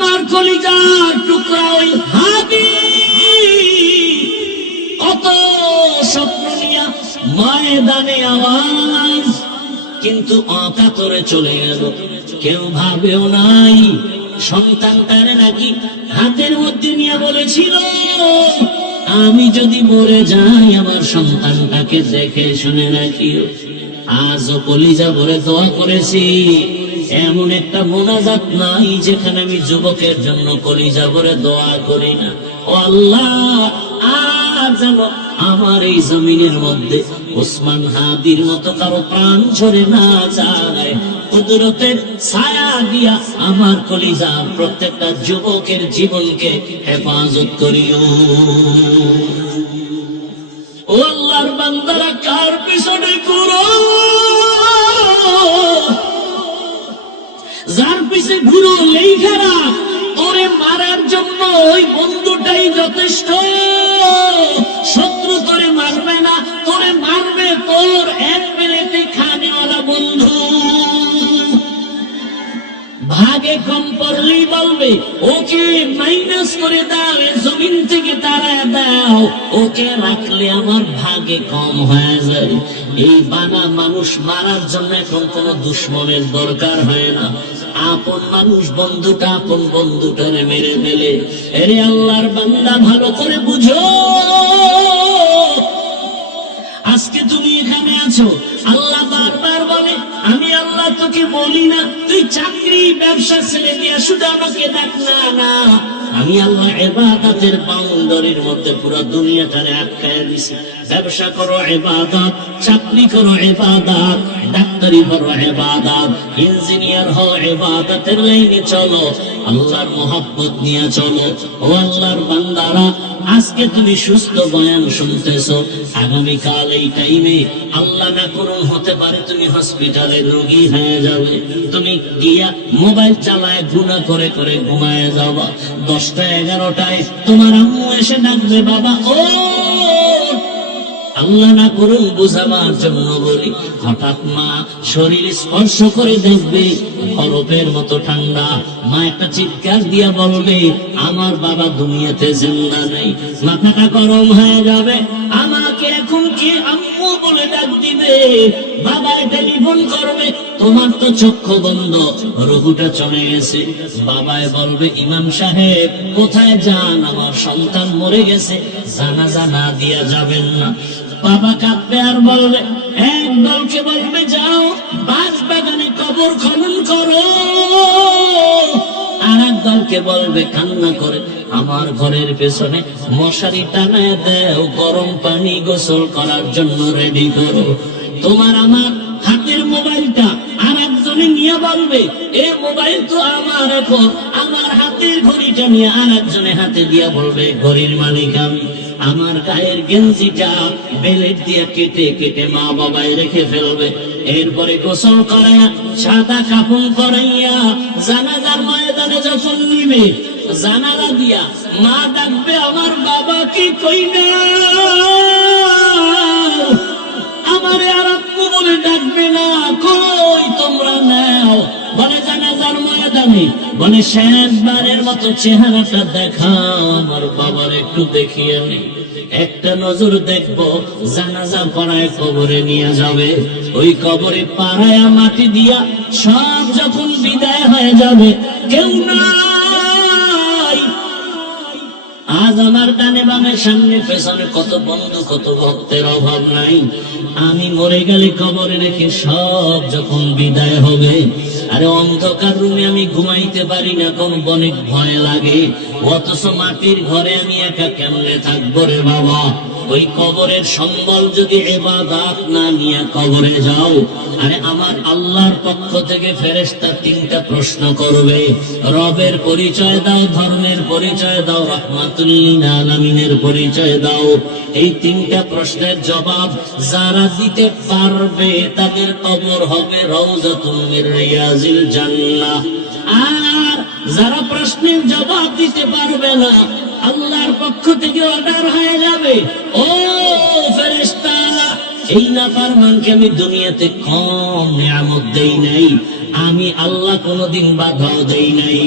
আমার কলিজার টুকরা ওই হাবিব কত স্বপ্ন নিয়া ময়দানে আওয়াজ, কিন্তু অকাতরে চলে গেল। কেউ ভাবেও নাই সন্তানটারে নাকি হাতের মধ্যে নিয়ে বলেছিল, আমি যদি মরে যাই আমার সন্তানটাকে দেখে শুনে রাখিও। আজও কলিজা ভরে দোয়া করেছি, এমন একটা মোনাজাত নাই যেখানে আমি যুবকের জন্য কলিজা ভরে দোয়া করি না। ও আল্লাহ, আর যেন আমার এই জমিনের মধ্যে ওসমান হাদির মতো কারো প্রাণ ঝরে না যায়। কুদরতের ছায়া দিয়া আমার কলিজা প্রত্যেকটা যুবকের জীবনকে হেফাজত করিও। ও আল্লাহর বান্দারা, কার পিছনে ঘুরো? যার পিছে ঘুরো এই খারাপ, ওরে মারার জন্য ওই বন্ধুটাই যথেষ্ট। শত্রু তোরে মারবে না, তোরে মারবে তোর এক মিনিটে খানেওয়ালা বন্ধু। ভাগে কম পড়লেই বলবে ওকে মাইনাস করে দাও, জমিন থেকে তাড়ায় দাও, ওকে রাখলে আমার ভাগে কম হয়ে যায়। এই বানা মানুষ মারার জন্য এখন কোন দুশ্মনের দরকার হয় না। আপন মানুষ বন্ধুটা আপন বন্ধুটারে মেরে ফেলে। এরে আল্লাহর বান্দা, ভালো করে বুঝো, আজকে তুমি এখানে আছো, আল্লাহ বারবার বলে আমি আল্লাহ তোকে বলি না তুই চাকরি ব্যবসা ছেড়ে দিয়ে শুধু আমাকে দেখ না। না, আমি আল্লাহ ইবাদতের বাউন্ডারির মধ্যে পুরো দুনিয়াটারে আটকায় দিছি। ব্যবসা করো ইবাদত, চাকরি করো ইবাদত, ডাক্তারি করো ইবাদত, ইঞ্জিনিয়ার হও ইবাদতের লাইনে চলো, আল্লাহর মহব্বত নিয়ে চলো। ও আল্লাহর বান্দারা, আজকে তুমি সুস্থ বয়ান শুনতেছো, আগামীকাল এই টাইমে আল্লাহ না করুন হতে পারে তুমি হসপিটালের রোগী হয়ে যাবে। তুমি গিয়া মোবাইল চালায় গুনাহ করে করে ঘুমায় যাবা। 10টা 11টায় তোমার আম্মু এসে ডাকবে, বাবা ও। আল্লাহ না করুন বুঝাবার জন্য বলি, হঠাৎ মা শরীর স্পর্শ করে দেখবে বরফের মতো ঠান্ডা। মা একটা চিৎকার দিয়া বলবে আমার বাবা দুনিয়াতে জিন্দা নেই। মাথাটা গরম হয়ে যাবে, আমাকে এখন কে আম্মু বলে ডাক দিবে, বাবায় টেলিফোন করবে, তোমার তো চক্ষু বন্ধ, রুহুটা চলে গেছে। বাবায় বলবে ইমাম সাহেব কোথায় যান, আমার সন্তান মরে গেছে, জানাজা না দিয়া যাবেন না। বাবা কাঁদবে আর বলবে, এক দলকে বলবে যাও বাঁশ বাগানে কবর খনন করো, আর এক দলকে বলবে কান্না করে আমার ঘরের পেছনে মশারি টানায় দেও, গরম পানি গোসল করার জন্য রেডি করো। তোমার আমার হাতের মোবাইলটা আর একজনে নিয়ে বলবে এ মোবাইল তো আমার, এখন আমার হাতের ঘড়িটা নিয়ে আর একজনে হাতে দিয়া বলবে ঘড়ির মালিক আমি। আমার গায়ের গেঞ্জিটা বেলেট দিয়ে কেটে কেটে মা বাবাই রেখে ফেলবে। এরপরে গোসল করাইয়া সাদা কাপড় পরাইয়া জানাজার ময়দানে যখন নিবে, জানালা দিয়া মা ডাকবে আমার বাবা কি কই না, আমারে আর আম্মু বলে ডাকবে না, কই তোমরা নাও। বলে জানাজার ময়দানে বলে শেষবারের মতো চেহারাটা দেখাও, আমার বাবার একটু দেখিয়ে নি, একটা নজর দেখবো। জানাজা পড়ায় কবরে নিয়ে যাবে, ওই কবরে পাড়ায়া মাটি দিয়া সব যখন বিদায় হয়ে যাবে, কেউ নাই। আজ আমার ডানে বামের সামনে পেছনে কত বন্ধু কত ভক্তের অভাব নাই। আমি মরে গেলে কবরে রেখে সব যখন বিদায় হবে, আরে অন্ধকার রুমে আমি ঘুমাইতে পারি না, কোন অনেক ভয় লাগে, অথচ মাটির ঘরে আমি একা কেমনে থাকবো রে বাবা। ওই কবরের সম্বল যদি ইবাদত না নিয়ে কবরে যাও, আরে আমার আল্লাহর পক্ষ থেকে ফেরেশতা 3টা প্রশ্ন করবে, রবের পরিচয় দাও, ধর্মের পরিচয় দাও, রাহমাতুল লিল আলামিনের পরিচয় দাও। এই 3টা প্রশ্নের জবাব যারা দিতে পারবে তাদের কবর হবে রাউযাতুম মির রিয়াজিল জান্নাহ। আর যারা প্রশ্নের জবাব দিতে পারবে না, আল্লাহর পক্ষ থেকে অর্ডার হয়ে যাবে, ও ফেরেশতা এই নাফরমানকে আমি দুনিয়াতে কম নিয়ামত দেই নাই, আমি আল্লাহ কোনোদিন বাধাও দেই নাই।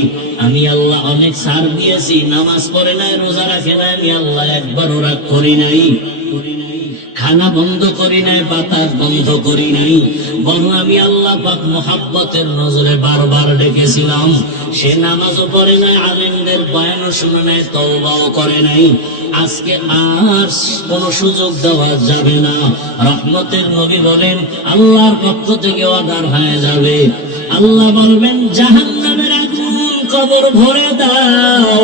আমি আল্লাহ অনেক ছাড় দিয়েছি, নামাজ পড়ে নাই, রোজা রাখে নাই, আমি আল্লাহ একবারও রাগ করি নাই, খানা বন্ধ করি নাই, বাতাস বন্ধ করি নাই, বরং আমি আল্লাহ পাক মোহাব্বতের নজরে বারবার ডেকেছিলাম। সে নামাজও পড়ে নাই, আলেমদের বয়ানও শুনে নাই, তওবাও করে নাই। আজকে আর কোন সুযোগ দেওয়া যাবে না। রহমতের নবী বলেন আল্লাহর পক্ষ থেকে অর্ডার হয়ে যাবে। আল্লাহ বলবেন জাহান্নামের আগুন কবর ভরে দাও।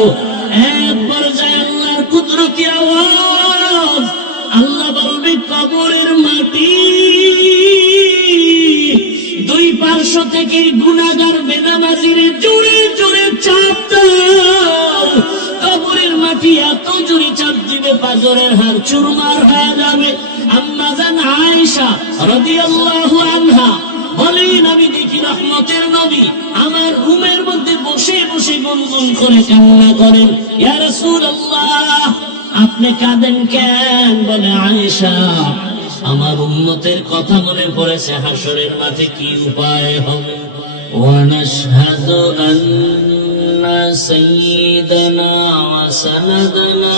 এক পর্যায়ে আল্লাহর কুদরতি আওয়াজ, আল্লাহ বলবে কবরের মাটি দুই পার্শ্ব থেকে গুনাহগার বেনামাজিরে জোরে জোরে চাপ দাও। কবরের মাটি এত জোরে চাপ দিবে পাঁজরের হাড় চুরমার হয়ে যাবে। আম্মা জান আয়েশা রাদিয়াল্লাহু আনহা বলেন আমি দেখি রহমতের নবী আমার রুমের মধ্যে বসে বসে গুনগুন করে কান্না করেন। ইয়া রাসূলুল্লাহ আপনি কাঁদেন কেন? বলে আয়েশা আমার উম্মতের কথা মনে পড়েছে, হাসরের মাঠে কি উপায় হবে। ওয়ানাশহাদু আন্না সাইয়্যিদানা ওয়া সানাদানা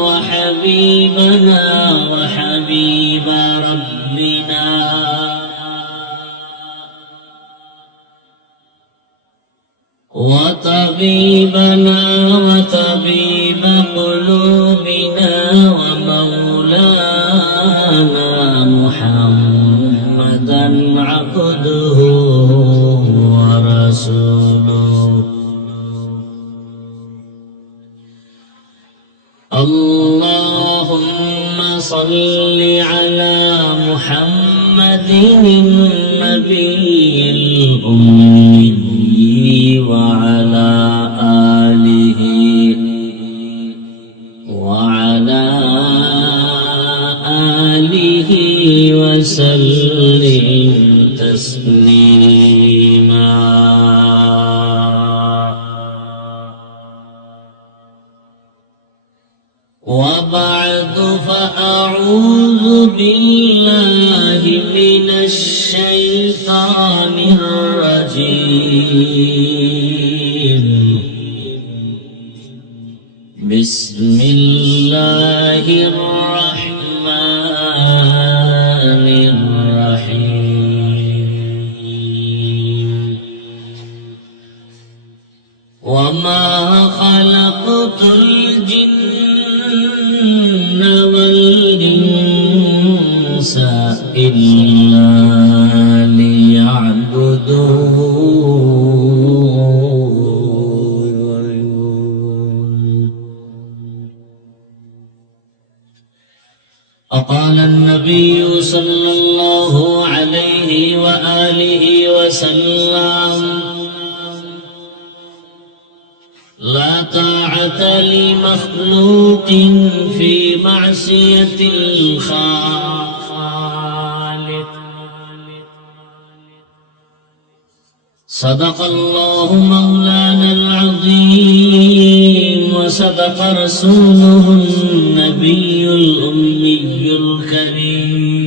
ওয়া হাবিবানা ওয়া হাবিবা রাব্বিনা وطبيبنا وطبيب قلوبنا ومولانا محمدا عبده ورسوله اللهم صل على محمد النبي الأمي وعلى آله وسلم تسليما وبعد فأعوذ بالله من الشيطان الرجيم بسم الله الرحمن الرحيم وما خلقت الجن والإنس إلا وقال النبي صلى الله عليه وآله وسلم لا طاعة لمخلوق في معصية الخالق صدق الله مولانا العظيم وصدق رسوله النبي الأمي الكريم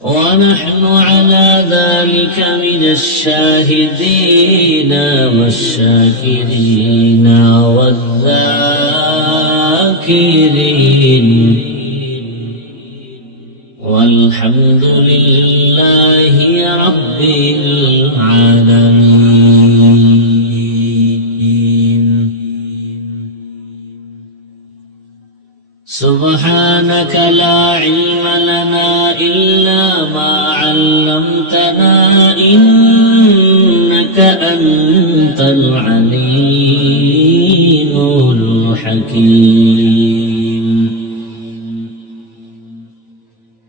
ونحن على ذلك من الشاهدين والشاكرين والذاكرين والحمد لله رب العالمين سبحانك لا علم لنا إلا ما علمتنا إنك أنت العليم الحكيم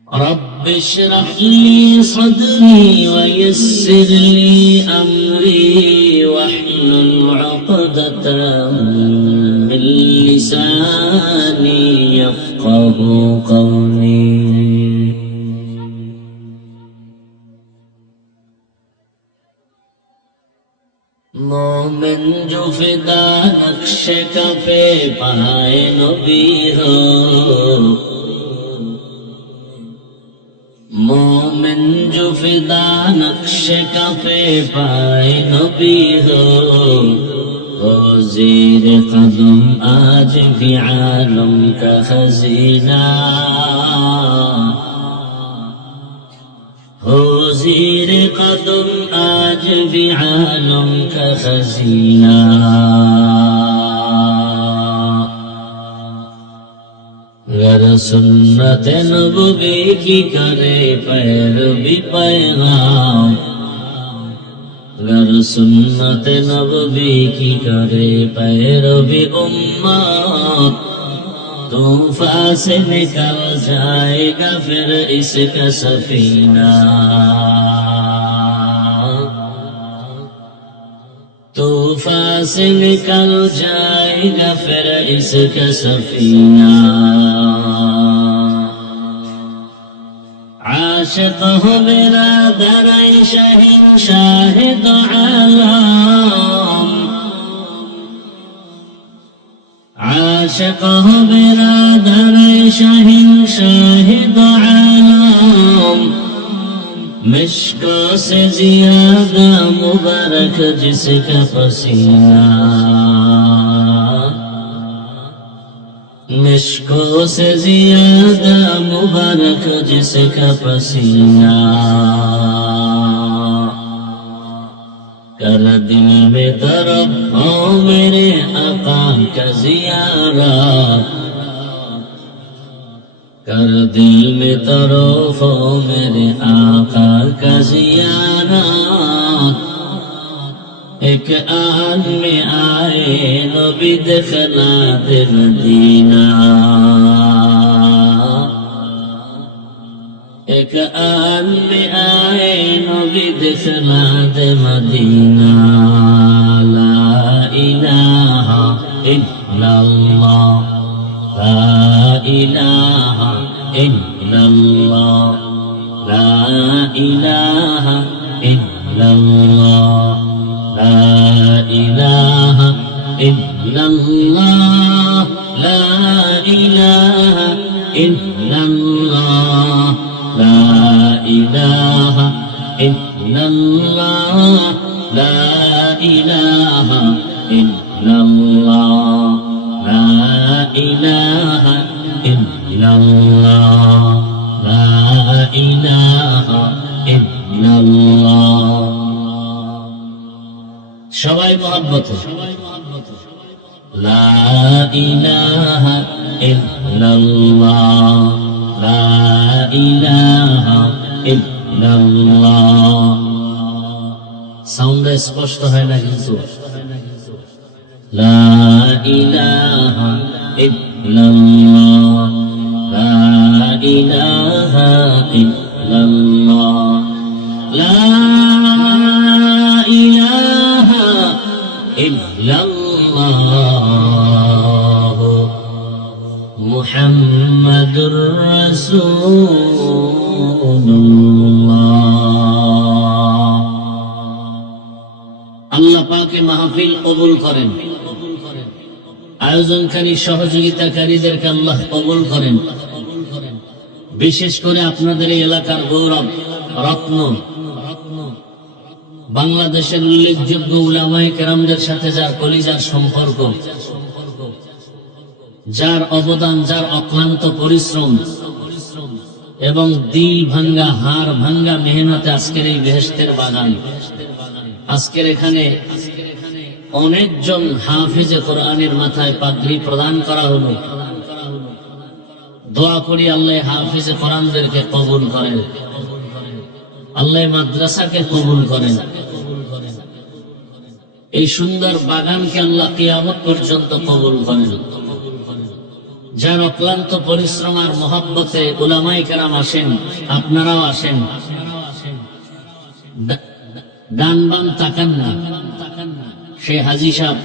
رب اشرح لي صدري ويسر لي أمري واحلل عقدة من لساني يفقه قولي मोमिन जो फिदा नक्श कफे पाए नबी हो मोमिन जो फिदा नक्श कफे पाए नबी हो ज़ीर कदम आज भी आलम का खजीना हो ज़ीर कदम आज भी आलम का खजीना गर सुन्नत नबवी की करे पैरवी पैगाम गर सुन्नत नबवी की करे पैरवी उम्मत तूफान से निकल जाएगा फिर इसका सफीना तूफान से निकल जाएगा फिर इसका सफीना आशिक हो मेरा दर शहंशाह दो आलम आशिक हो मेरा दर शहंशाह दो आलम मिश्को से ज्यादा मुबारक जिसका पसीना मिश्को से ज्यादा मुबारक जिसका पसीना कर दिल में तरफ हो मेरे आका का ज़ियारत कर दिल में तरफ हो मेरे आका का ज़ियारत एक आन में आए नबी देखना दे मदीना एक आन में आए नबी देखना दे मदीना ला इलाहा इल्लल्लाह ला इलाहा इल्लल्लाह ला इलाहा इल्लल्लाह لا إله إلا الله لا إله إلا الله لا إله إلا الله لا إله إلا الله لا إله إلا الله لا إله إلا الله সবাই মহব্বতে লা ইলাহা ইল্লাল্লাহ লা ইলাহা ইল্লাল্লাহ সাউন্ড স্পষ্ট হয় না কিন্তু লা ইলাহা ইল্লাল্লাহ লা ইলাহা ইল্লাল্লাহ লা ইল্লাল্লাহ মুহাম্মাদুর রাসূলুল্লাহ আল্লাহ পাকে মাহফিল কবুল করেন আয়োজনকারী সহযোগিতাকারীদেরকে আল্লাহ কবুল করেন বিশেষ করে আপনাদের এই এলাকার গৌরব রত্ন বাংলাদেশের উল্লেখযোগ্য উলামায়ে কেরামদের সাথে যার কলিজার সম্পর্ক যার অবদান যার অক্লান্ত পরিশ্রম এবং দিল ভাঙ্গা হাড় ভাঙ্গা মেহনতে আজকের এই বেহেশতের বাগান আজকের এখানে অনেকজন হাফেজে কোরআনের মাথায় পাগড়ি প্রদান করা হলো দোয়া করি আল্লাহ হাফেজে কোরআনদেরকে কবুল করেন আল্লাহ মাদ্রাসাকে কবুল করেন এই সুন্দর বাগানকে আল্লাহ কিয়ামত পর্যন্ত কবুল করেন যার অক্লান্ত পরিশ্রম আর মহব্বতে উলামায়ে কেরাম আসেন আপনারাও আসেন ডান বাম তাকান না সেই হাজী সাহেব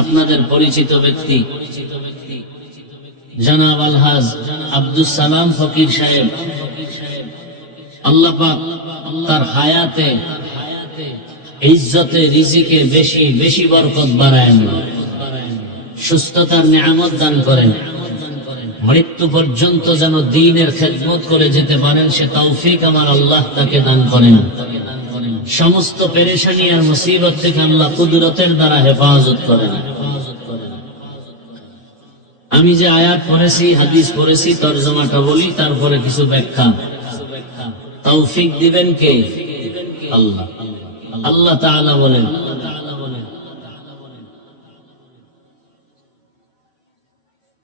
আপনাদের পরিচিত ব্যক্তি জনাব আলহাজ আব্দুস সালাম ফকির সাহেব আল্লাহ পাক তার হায়াতে ইজ্জতে রিজিকে বেশি বেশি বরকত বাড়ায়েন সুস্থতার নিয়ামত দান করেন মৃত্যু পর্যন্ত যেন দ্বীনের খেদমত করে যেতে পারেন, সে তৌফিক আমার আল্লাহ তাকে দান করেন। সমস্ত পেরেশানি আর মুসিবত থেকে আল্লাহ কুদরতের দ্বারা হেফাজত করেন। আমি যে আয়াত পড়েছি, হাদিস পড়েছি, তরজমাটা বলি, তারপরে কিছু ব্যাখ্যা। তৌফিক দিবেন কে? আল্লাহ। আল্লাহ তাআলা বলেন,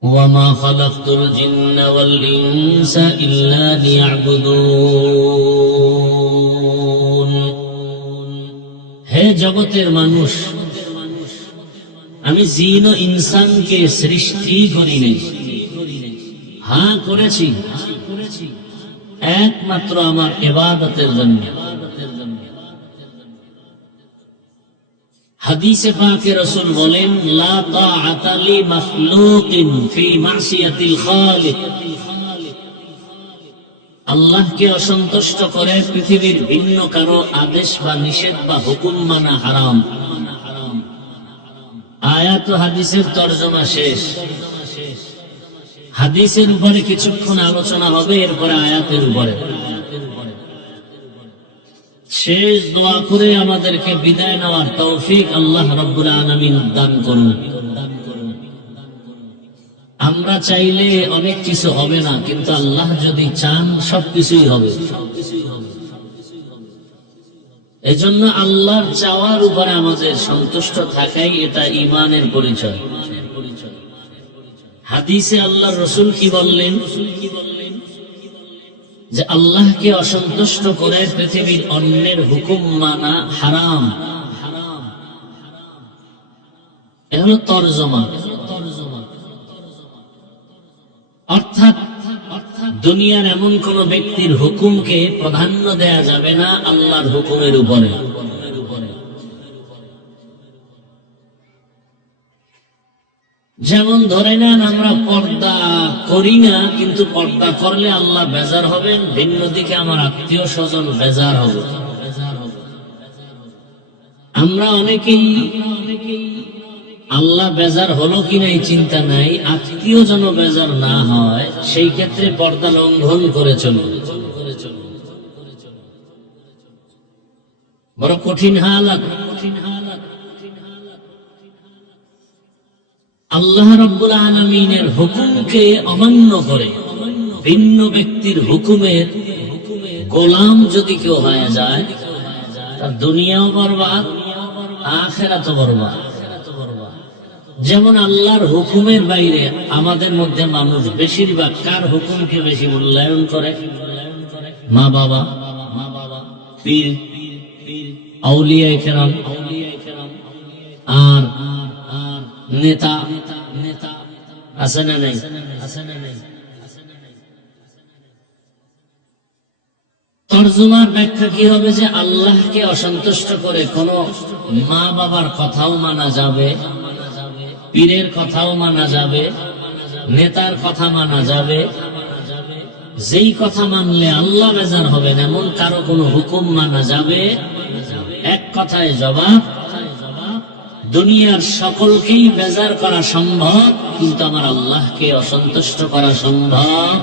ওয়ামা খালাকতুল জিন্না ওয়াল ইনসা ইল্লা লিয়াবুদুন। হে জগতের মানুষ, আমি জিন ও ইনসানকে সৃষ্টি করিনি, হ্যাঁ করেছি একমাত্র আমার ইবাদতের জন্য। হাদিসে পাকে রাসূল বলেন, লা তাআতা লি মাখলুকিন ফি মাসিয়াতিল খালিক। আল্লাহকে অসন্তুষ্ট করে পৃথিবীর ভিন্ন কারো আদেশ বা নিষেধ বা হুকুম মানা হারাম। আয়াত ও হাদিসের তরজমা শেষ। হাদিসের উপরে কিছুক্ষণ আলোচনা হবে, এরপরে আয়াতের উপরে। শেষ দোয়া করে আমাদেরকে বিদায় নেওয়ার তৌফিক আল্লাহ রাব্বুল আলামিন দান করুন। আমরা চাইলে অনেক কিছু হবে না, কিন্তু আল্লাহ যদি চান সবকিছুই হবে। এজন্য আল্লাহর চাওয়ার উপরে আমাদের সন্তুষ্ট থাকাই এটা ঈমানের পরিচয়। হাদিসে আল্লাহর রাসূল কি বললেন? যে আল্লাহকে অসন্তুষ্ট করে পৃথিবীর অন্যের হুকুম মানা হারাম। এ হলো তরজমা। অর্থাৎ দুনিয়ার এমন কোন ব্যক্তির হুকুমকে প্রাধান্য দেয়া যাবে না আল্লাহর হুকুমের উপরে। যেমন ধরে নেন, আমরা পর্দা করি না, কিন্তু পর্দা করলে আল্লাহ বেজার হবেন, ভিন্ন দিকে আমার আত্মীয় স্বজন বেজার হবে। আমরা অনেকেই আল্লাহ বেজার হলো কিনা এই চিন্তা নাই, আত্মীয় যেন বেজার না হয় সেই ক্ষেত্রে পর্দা লঙ্ঘন করে চলবে। বড় কঠিন হালাত। আল্লাহ রাব্বুল আলামিনের হুকুমকে অমান্য করে ভিন্ন ব্যক্তির হুকুমের গোলাম যদি কেউ হয়ে যায়, তার দুনিয়াও বরবাদ, আখিরাতও বরবাদ। যেমন আল্লাহর হুকুমের বাইরে আমাদের মধ্যে মানুষ বেশিরভাগ কার হুকুমকে বেশি মূল্যায়ন করে? মা বাবা, পীর, আউলিয়ায়ে কেরাম, আর নেতা আছে না নাই? তরজমার ব্যাখ্যা কি হবে? যে আল্লাহকে অসন্তুষ্ট করে কোন মা বাবার কথাও মানা যাবে, পীরের কথাও মানা যাবে, নেতার কথা মানা যাবে। যেই কথা মানলে আল্লাহ বেজার হবেন এমন কারো কোনো হুকুম মানা যাবে। এক কথায় জবাব, দুনিয়ার সকলকেই বেজার করা সম্ভব, কিন্তু আমার আল্লাহকে অসন্তুষ্ট করা সম্ভব।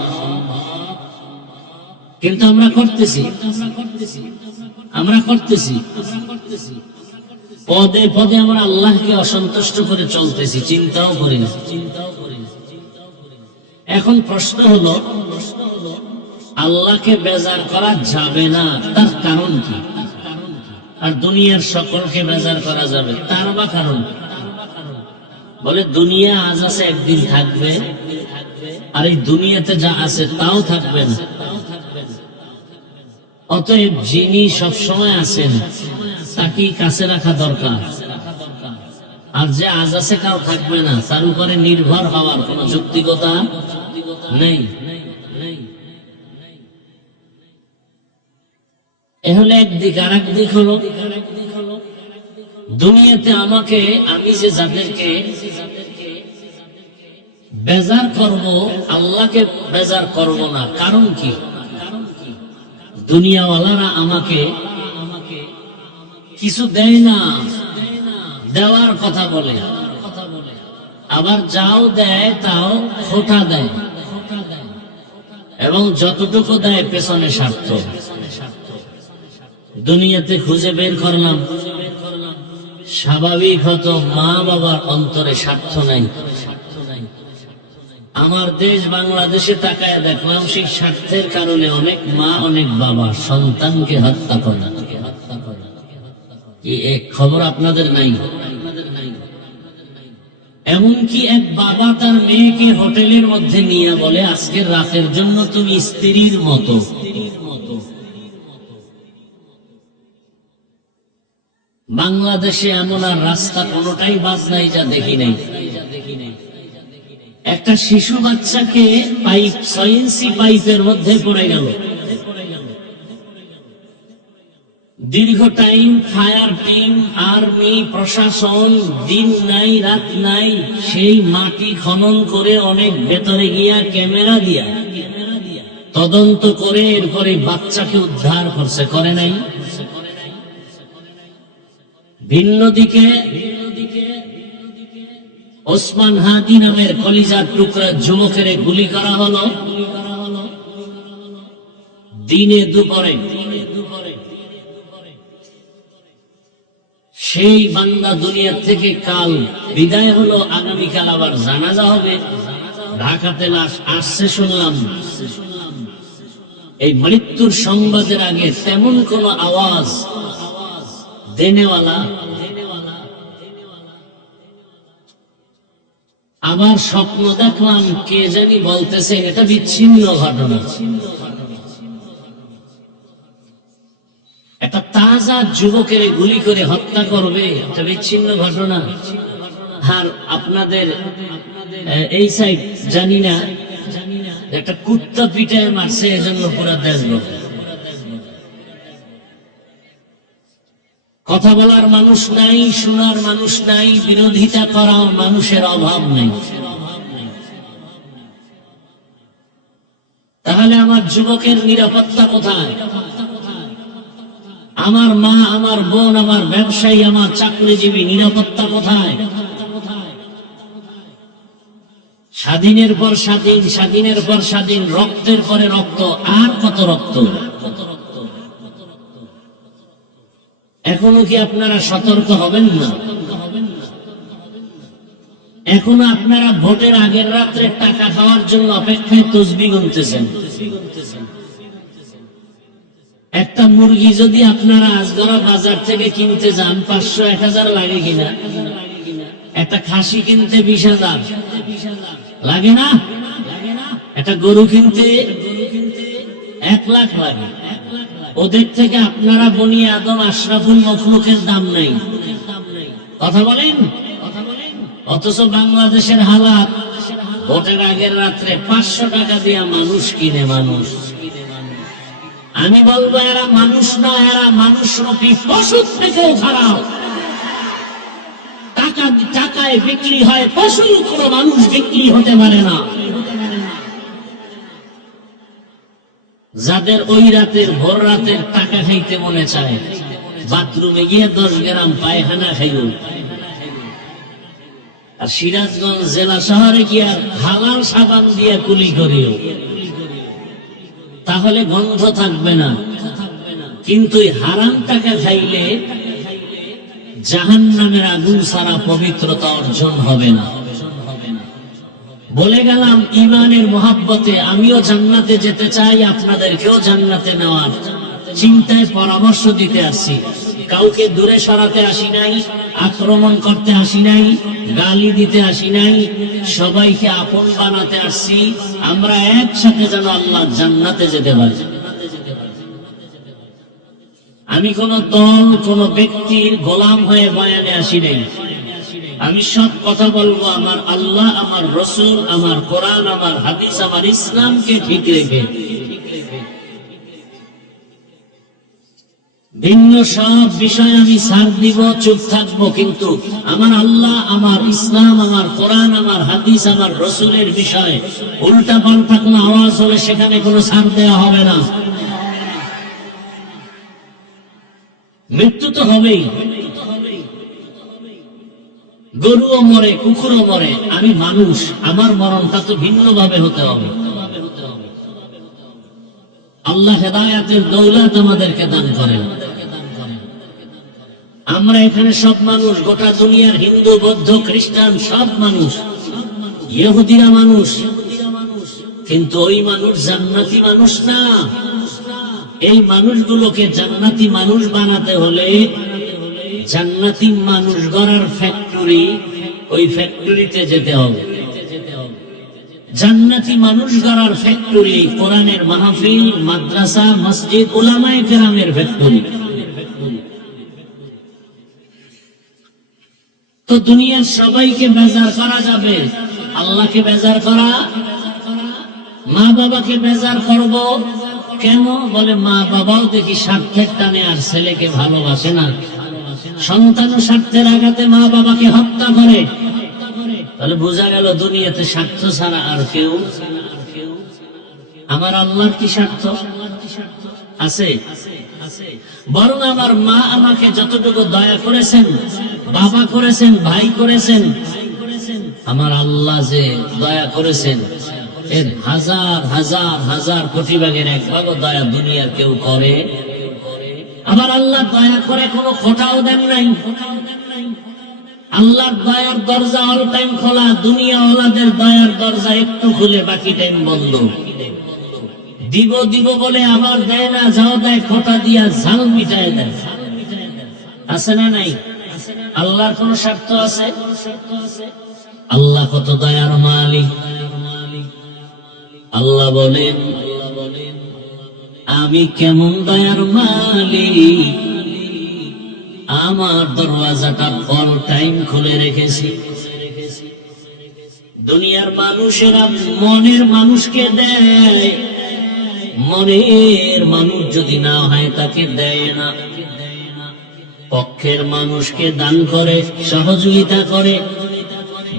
কিন্তু আমরা করতেছি পদে পদে আমরা আল্লাহকে অসন্তুষ্ট করে চলতেছি, চিন্তাও করি না। এখন প্রশ্ন হলো, আল্লাহকে বেজার করা যাবে না, তার কারণ কি? আর দুনিয়ার সকলকে বেজার করা যাবে, তার বা কারণ? বলে দুনিয়া আজ আছে, একদিন থাকবে, আর এই দুনিয়াতে যা আছে তাও থাকবে না। অতএব যিনি সবসময় আছেন তাকেই কাছে রাখা দরকার। আর যে আজ আছে কাউ থাকবে না, তার উপরে নির্ভর হওয়ার কোন যৌক্তিকতা নেই। এ হলো একদিক। আর একদিক হলো, দুনিয়াতে আমাকে, আমি যে যাদেরকে বেজার করব, আল্লাহকে বেজার করব না। কারণ কি? দুনিয়াওয়ালারা আমাকে কিছু দেয় না, দেওয়ার কথা বলে, আবার যাও দেয় তাও খোটা দেয়। এবং যতটুকু দেয় পেছনে স্বার্থ। দুনিয়াতে খুঁজে বের করলাম স্বাভাবিক হতো মা বাবার অন্তরে স্বার্থ নাই। আমার দেশ বাংলাদেশে তাকায় দেখলাম সেই স্বার্থের কারণে অনেক মা অনেক বাবা সন্তানকে হত্যা করে। এক খবর আপনাদের নাই? এমনকি এক বাবা তার মেয়েকে হোটেলের মধ্যে নিয়ে বলে আজকের রাতের জন্য তুমি স্ত্রীর মতো। বাংলাদেশে এমন আর রাস্তা কোনোটাই বাদ নাই যা দেখি নাই। একটা শিশু বাচ্চাকে পাইপ 6 ইঞ্চি পাইপের মধ্যে পড়ে গেল। দীর্ঘ টাইম ফায়ার টিম, আর্মি, প্রশাসন দিন নাই রাত নাই সেই মাটি খনন করে অনেক ভেতরে গিয়া ক্যামেরা দিয়া তদন্ত করে এরপরে বাচ্চাকে উদ্ধার করছে, করে নাই? ভিন্ন দিকে ওসমান হাদি নামের কলিজার টুকরা যুবকের গুলি করা হলো দিনে দুপুরে। সেই বান্দা দুনিয়া থেকে কাল বিদায় হলো, আগামীকাল আবার জানাজা হবে। ঢাকাতে লাশ আসছে শুনলাম। এই মৃত্যুর সংবাদের আগে তেমন কোন আওয়াজ দেনেওয়ালা। আবার স্বপ্ন দেখলাম কে জানি বলতেছে এটা বিচ্ছিন্ন ঘটনা। একটা তাজা যুবকের গুলি করে হত্যা করবে, এটা বিচ্ছিন্ন ঘটনা। আর আপনাদের এই সাইড জানি না, একটা কুত্তা পিটায় মারছে এজন্য পুরা দেশ। কথা বলার মানুষ নাই, শোনার মানুষ নাই, বিরোধিতা করার মানুষের অভাব নেই। তাহলে আমার যুবকের নিরাপত্তা কোথায়? আমার মা, আমার বোন, আমার ব্যবসায়ী, আমার চাকরিজীবী নিরাপত্তা কোথায়? স্বাধীনের পর স্বাধীন, স্বাধীনের পর স্বাধীন, রক্তের পরে রক্ত, আর কত রক্ত। এখনো কি আপনারা সতর্ক হবেন না? এখনো আপনারা ভোটের আগের রাত্রে টাকা খাওয়ার জন্য অপেক্ষায় তসবিহ গুনতেছেন। একটা মুরগি যদি আপনারা আজগরা বাজার থেকে কিনতে যান 500-1000 লাগে কিনা? একটা খাসি কিনতে 20,000 লাগে না? একটা গরু কিনতে 1 লাখ লাগে। ওদের থেকে আপনারা বনি আদম আশরাফুল মখলুকের দাম নাই। কথা বলেন? অথচ বাংলাদেশের হালাত, ভোটের আগের রাত্রে 500 টাকা দিয়ে মানুষ কিনে মানুষ। আমি বলবো এরা মানুষ না, এরা মানুষ রূপী পশুর থেকেও খারাপ। টাকায় বিক্রি হয় পশু, কোনো মানুষ বিক্রি হতে পারে না। যাদের ওই রাতের ভোর রাতের টাকা খাইতে মনে চায়, বাথরুমে গিয়ে 10 গ্রাম পায়খানা খাইও। আর সিরাজগঞ্জ জেলা শহরে গিয়ে হালাল সাবান দিয়ে কুলি করিও, তাহলে গন্ধ থাকবে না। কিন্তু হারাম টাকা খাইলে জাহান্নামের আগুন ছাড়া পবিত্রতা অর্জন হবে না। বলে গেলাম ঈমানের মহাব্বতে আমিও জান্নাতে যেতে চাই, আপনাদেরকেও জান্নাতে নেওয়ার চিন্তায় পরামর্শ দিতে আসি। কাউকে দূরে সরাতে আসি নাই, আক্রমণ করতে আসি নাই, গালি দিতে আসি নাই, সবাইকে আপন বানাতে আসছি। আমরা একসাথে যেন আল্লাহ জান্নাতে যেতে পারি। আমি কোন দল, কোন ব্যক্তির গোলাম হয়ে বয়ানে আসি নাই। আমি সব কথা বলবো আমার আল্লাহ, আমার রসুল, আমার কোরআন, আমার হাদিস, আমার ইসলামকে ঠিক রেখে। ভিন্ন সব বিষয় আমি ছাড় দিব, চুপ থাকবো, কিন্তু আমার আল্লাহ, আমার ইসলাম, আমার কোরআন, আমার হাদিস, আমার রসুলের বিষয় উল্টা পাল্টা কোনো আওয়াজ হলে সেখানে কোনো ছাড় দেওয়া হবে না। মৃত্যু তো হবেই, গরুও মরে, কুকুরও মরে, আমি মানুষ, আমার মরণটা তো ভিন্ন ভাবে হতে হবে। আল্লাহ হেদায়েতের দৌলত আমাদেরকে দান করেন। আমরা এখানে সব মানুষ, গোটা দুনিয়ার হিন্দু, বৌদ্ধ, খ্রিস্টান সব মানুষ, ইহুদিরা মানুষ, কিন্তু ওই মানুষ জান্নাতি মানুষ না। এই মানুষগুলোকে জান্নাতি মানুষ বানাতে হলে জান্নাতি মানুষ গড়ার ফ্যাক্টরি, ওই ফ্যাক্টরিতে যেতে হবে। জান্নাতি মানুষ গড়ার ফ্যাক্টরি কোরআনের মাহফিল, মাদ্রাসা, মসজিদ, উলামায়ে কেরামের ফ্যাক্টরি। তো দুনিয়ার সবাইকে বেজার করা যাবে, আল্লাহকে বেজার করা, মা বাবাকে বেজার করব কেন? বলে মা বাবাও দেখি স্বার্থের টানে আর ছেলেকে ভালোবাসে না, সন্তানও স্বার্থের আঘাতে মা বাবাকে হত্যা করে। তাহলে বোঝা গেল দুনিয়াতে স্বার্থ ছাড়া আর কেউ। আমার আল্লাহর কি স্বার্থ আছে? বরং আমার মা আমাকে যতটুকু দয়া করেছেন, বাবা করেছেন, ভাই করেছেন, আমার আল্লাহ যে দয়া করেছেন এর হাজার হাজার হাজার কোটি ভাগের এক ভাগও দয়া দুনিয়ার কেউ করে। আবার আল্লাহ দয়া করে কোনো খোটাও দেন নাই। আল্লাহর দয়ার দরজা অল টাইম খোলা, দুনিয়াওয়ালাদের দয়ার দরজা একটু খুলে বাকি টাইম বন্ধ। দিব দিব বলে আবার দেয় না, যাও দেয় খোটা দিয়া ঝাল মিটায় দেয়। আছে না নাই? আল্লাহর কোন স্বার্থ আছে? আল্লাহ কত দয়ার মালিক। আল্লাহ বলেন আমি কেমন দয়ার মালিক, আমার দরওয়াজাটা অল টাইম খুলে রেখেছি। দুনিয়ার মানুষেরা মনের মানুষকে দেয়, মনের মানুষ যদি না হয় তাকে দেয় না। পক্ষের মানুষকে দান করে, সহযোগিতা করে,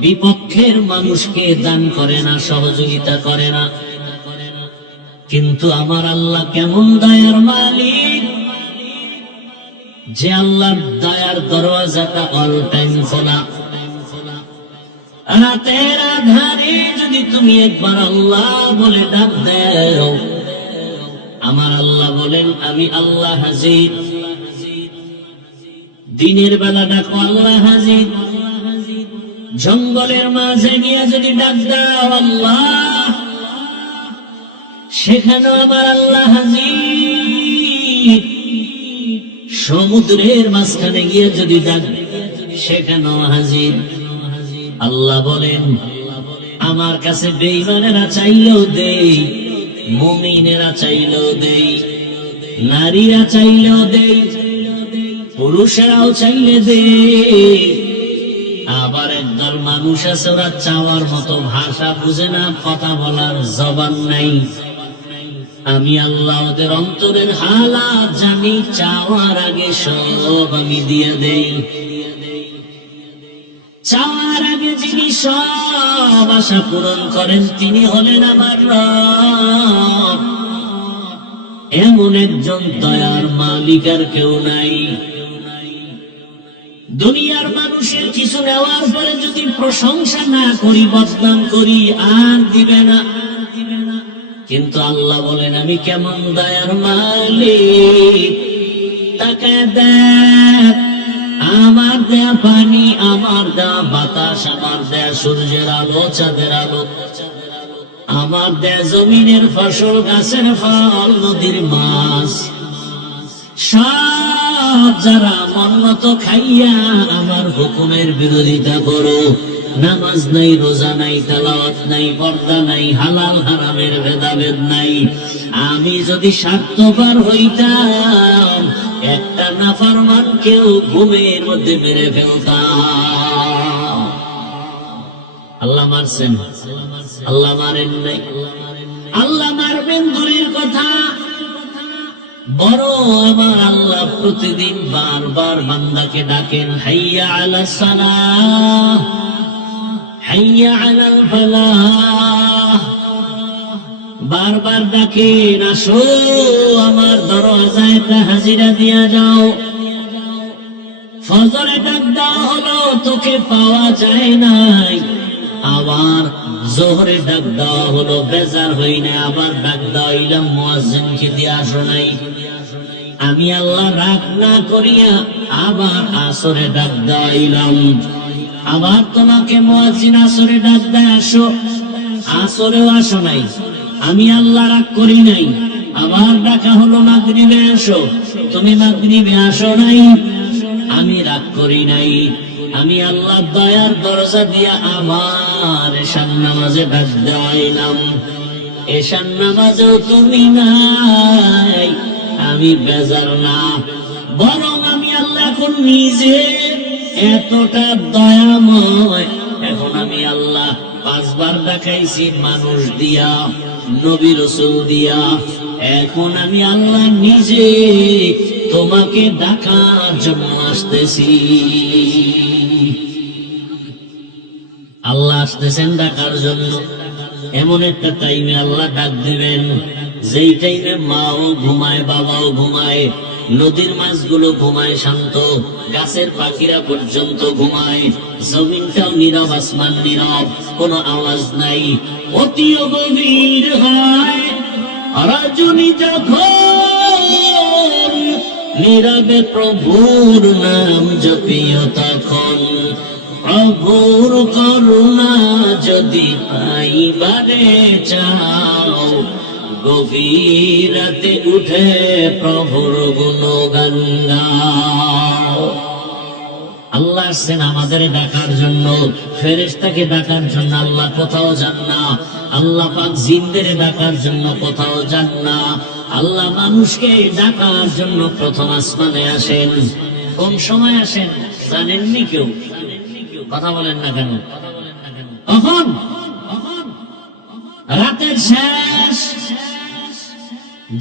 বিপক্ষের মানুষকে দান করে না, সহযোগিতা করে না। কিন্তু আমার আল্লাহ কেমন দয়ার মালিক, যে আল্লাহর দয়ার দরওয়াজাটা অল টাইম খোলা। রাতের আধারে যদি তুমি একবার আল্লাহ বলে ডাক দাও, আমার আল্লাহ বলেন আমি আল্লাহ হাজির। দিনের বেলা ডাকো আল্লাহ হাজির। জঙ্গলের মাঝে গিয়ে যদি ডাক দাও আল্লাহ, সেখানেও আমার আল্লাহ হাজির। সমুদ্রের মাঝখানে গিয়ে যদি ডাক, সেখানেও হাজির। আল্লাহ বলেন আমার কাছে বেঈমানেরা চাইলেও দেই, মুমিনেরা চাইলেও দেই, নারীরা চাইলেও দেই, পুরুষেরাও চাইলে দেই। আবার একদল মানুষ আছে ওরা চাওয়ার মতো ভাষা বুঝে না, কথা বলার জবান নাই। আমি আল্লাহ ওদের অন্তরের হালাত জানি, চাওয়ার আগে সব আমি দিয়ে দেই। চাওয়ার আগে যিনি সব আশা পূরণ করেন তিনি হলেন আমার রব। এমন একজন দয়ার মালিক আর কেউ নাই। দুনিয়ার মানুষের কিছু নেওয়ার পরে যদি প্রশংসা না করি, বদনাম করি, আর দিবে না। কিন্তু আল্লাহ বলেন আমি কেমন দয়ার মালিক, তাকে দেখ আমার দেয়া পানি, আমার দেয়া বাতাস, আমার দেয়া সূর্যের আলো, চাঁদের আলো, আমার দেয়া জমিনের ফসল, গাছের ফল, নদীর মাছ, সব যারা মন মতো খাইয়া আমার হুকুমের বিরোধিতা করো, নামাজ নাই, রোজা নাই, তেলাওয়াত নাই, পর্দা নাই, হালাল হারামের ভেদাভেদ নাই, আমি যদি স্বার্থপর হইতাম একটা নাফরমানকেও ঘুমের মধ্যে মেরে ফেলতাম। আল্লাহ মারছেন? আল্লাহ মারেন নাই। আল্লাহ মারবেন দূরের কথা, বড় আমার আল্লাহ প্রতিদিন বারবার বান্দাকে ডাকেন হাইয়া আলাস সালাহ, হাইয়া আলাল ফালাহ। বারবার ডাকেন আসো আমার দরওয়াজায় হাজিরা দিয়া যাও। ফজরে ডাক দেওয়া হলো, তোকে পাওয়া যায় নাই, আবার জোহরে ডাক দেওয়া হলো, বেজার হই না, আবার ডাক দেওয়াইলাম মুয়াজ্জিনকে দিয়ে আসো নাই। আমি আল্লাহ রাগ না করিয়া আবার আসরে ডাক দেওয়াইলাম, আবার তোমাকে মুয়াজ্জিন আসরে ডাক দেয় আসো, আসরেও আসো নাই। আমি আল্লাহ রাগ করি নাই, আবার ডাকা হলো মাগরিবে আসো, তুমি মাগরিবে আসো নাই। আমি রাগ করি নাই, আমি আল্লাহ দয়ার দরজা দিয়া আবার এশার নামাজে ডাক দেওয়াইলাম, এশার নামাজেও তুমি নাই। আমি বেজার না, বরং আমি আল্লাহ এখন নিজে এতটা দয়াময়। এখন আমি আল্লাহ 5 বার ডাকাইছি মানুষ দিয়া, নবী রাসূল দিয়া, এখন আমি আল্লাহ নিজে তোমাকে ডাকার জন্য আসতেছি। আল্লাহ আসতেছেন ডাকার জন্য। এমন একটা টাইমে আল্লাহ ডাক দিবেন যেই টাইমে মাও ঘুমায়, বাবাও ঘুমায়, নদীর মাছগুলো ঘুমায় শান্ত, গাছের পাখিরা পর্যন্ত ঘুমায়, জমিনটাও নীরব, আসমান নীরব, কোনো আওয়াজ নাই। অতি গভীর হয় রজনী যখন নীরবে প্রভুর নাম জপিও তখন, প্রভুর করুণা যদি পাইবারে চাও, গভীর রাতে উঠে প্রভুর গুণগান গাও। আল্লাহ আসছেন আমাদের ডাকার জন্য, ফেরেশতাকে ডাকার জন্য আল্লাহ কোথাও যান না, আল্লাহ পাক জিনদের ডাকার জন্য কোথাও যান না। আল্লাহ মানুষকে ডাকার জন্য প্রথম আসমানে আসেন। কোন সময় আসেন জানেননি কেউ? কথা বলেন না কেন? কখন? রাতের শেষ,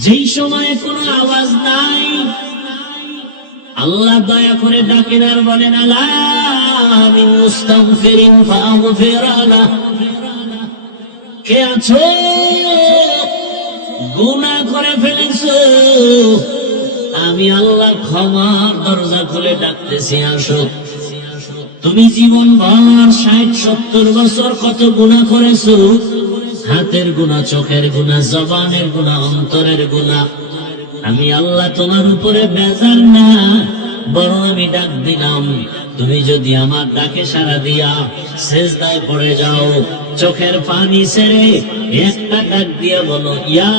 যেই সময়ে কোনো আওয়াজ নাই, আল্লাহ দয়া করে ডাকেন আর বলেন আলা মিন মুস্তাগফিরিন ফাগফির লাহু, কে আছো গুনাহ করে ফেলেছো, আমি আল্লাহ ক্ষমার দরজা খুলে ডাকতেছি আসো। তুমি জীবন ভর 60-70 বছর কত গুনাহ করেছো, হাতের গুনাহ, চোখের গুনাহ, জবানের গুনাহ, অন্তরের গুনাহ। আমি আল্লাহ তোমার উপরে বেজার না, বরং আমি ডাক দিলাম, তুমি যদি আমার ডাকে সাড়া দিয়া সিজদায় পড়ে যাও, চোখের পানি ছেড়ে একটা ডাক দিয়া বলো ইয়া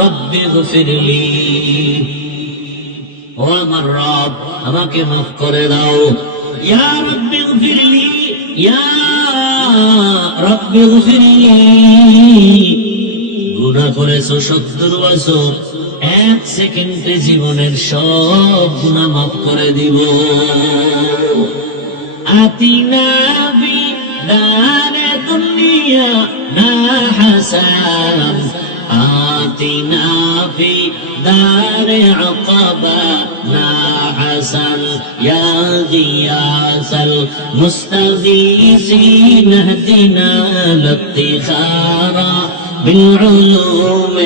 রব্বি গফিরলি, ও আমার রব আমাকে মাফ করে দাও, ইয়া রব্বি গফিরলি, ইয়া রব্বি গফিরলি। গুনাহ করেছো 70 বছর, 1 সেকেন্ডে জীবনের সব গুনাহ মাফ করে দিব। আতিনা বি দারে দুনিয়া না হাসান, আতিনা বি দারে আকাবা না হাসান, ইয়া গিয়াসাল মুস্তাগীসিন ইহদিনা লিত্তিখারা بالعلوم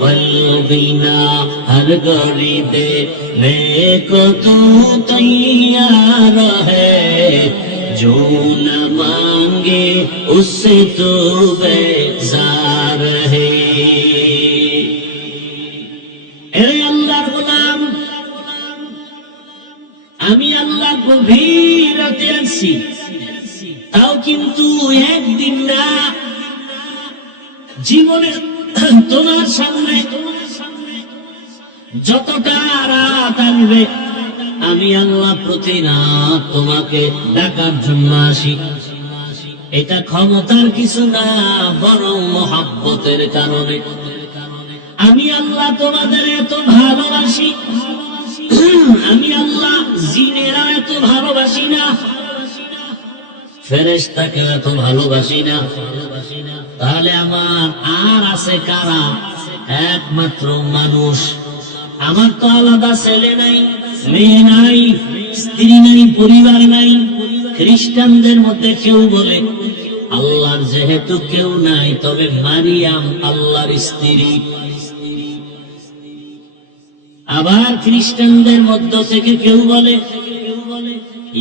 والغنى، ہر گھڑی دینے کو تو تیار ہے، جو نہ مانگے اس سے تو بیزار ہے۔ اے اللہ غلام، আমি আল্লাহ গভীর রাতে আসছি, তাও কিন্তু একদিন না, জীবনে তোমার সামনে যতটা রাত আসবে আমি আল্লাহ প্রতি রাত তোমাকে ডাকার জন্য আসি। এটা ক্ষমতার কিছু না, বরং মহব্বতের কারণে। আমি আল্লাহ তোমাদের এত ভালোবাসি, আমি আল্লাহ জিনেরা এত ভালোবাসি না, ফেরেশতাকে এত ভালোবাসি না, তাহলে আমার আর আছে কারা? একমাত্র মানুষ। আমার তো আলাদা ছেলে নাই, মেয়ে নাই, স্ত্রী নাই, পরিবার নাই। খ্রিস্টানদের মধ্যে কেউ বলে আল্লাহর যেহেতু কেউ নাই, তবে মারিয়াম আল্লাহর স্ত্রী। আবার খ্রিস্টানদের মধ্য থেকে কেউ বলে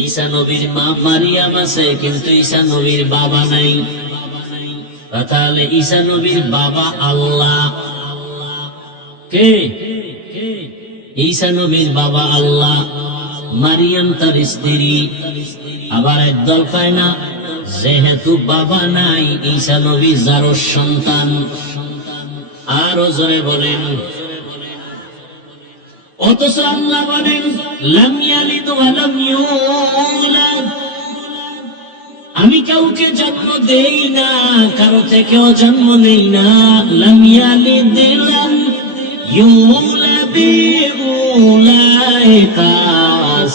ঈসা নবীর মা মারিয়াম আছে, কিন্তু ঈসা নবীর বাবা নাই। তাহলে ঈসা নবীর বাবা আল্লাহ কে? ঈসা নবীর বাবা আল্লাহ, মারিয়াম তার স্ত্রী। আবার একদল পায় না, যেহেতু বাবা নাই ঈসা নবী যারও সন্তান। আরো জোরে বলেন। অথচ আল্লাহ বলেন লাম ইয়ালিদ ওয়া লাম ইউলাদ, আমি কাউকে জন্ম দেই না, কারো থেকেও জন্ম নেই না। লাম ইয়ালিদ লাম ইউলাদ উলাইকাস,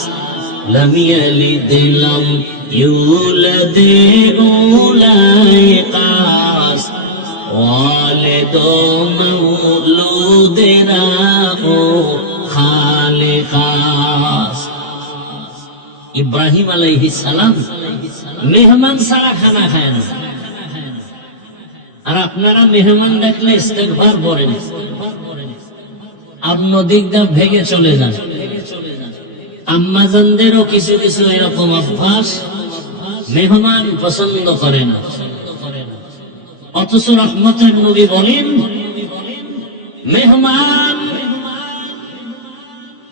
লাম ইয়ালিদ লাম ইউলাদ উলাইকাস, ওয়ালিদ মাউলুদেরা ও খালিকাস। ইব্রাহিম আলাইহিস সালাম মেহমান ছাড়া খানা খায় না, আর আপনারা মেহমান দেখলে ইস্তেগফার করেন, আপনি দিক দিয়ে ভেগে চলে যান। আম্মাজানদেরও কিছু কিছু এরকম অভ্যাস, মেহমান পছন্দ করে না। অথচ রহমতের নবী বলেন মেহমান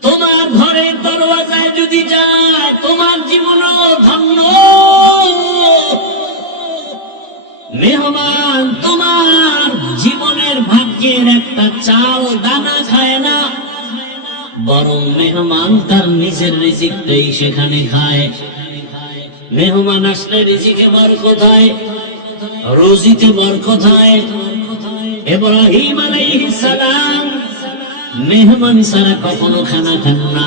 তোমার ঘরের দরওয়াজায় যদি যায় তোমার জীবনও ধন্য। মেহমান তোমার জীবনের ভাগ্যের একটা চাল দানা খায় না, বরং মেহমান তার নিজের রিজিকটাই সেখানে খায়। মেহমান আসলে রিজিকে বরকত হয়, রুজিতে বরকত হয়। ইব্রাহিম আলাইহিস সালাম মেহমান ছাড়া কখনো খানা খান না।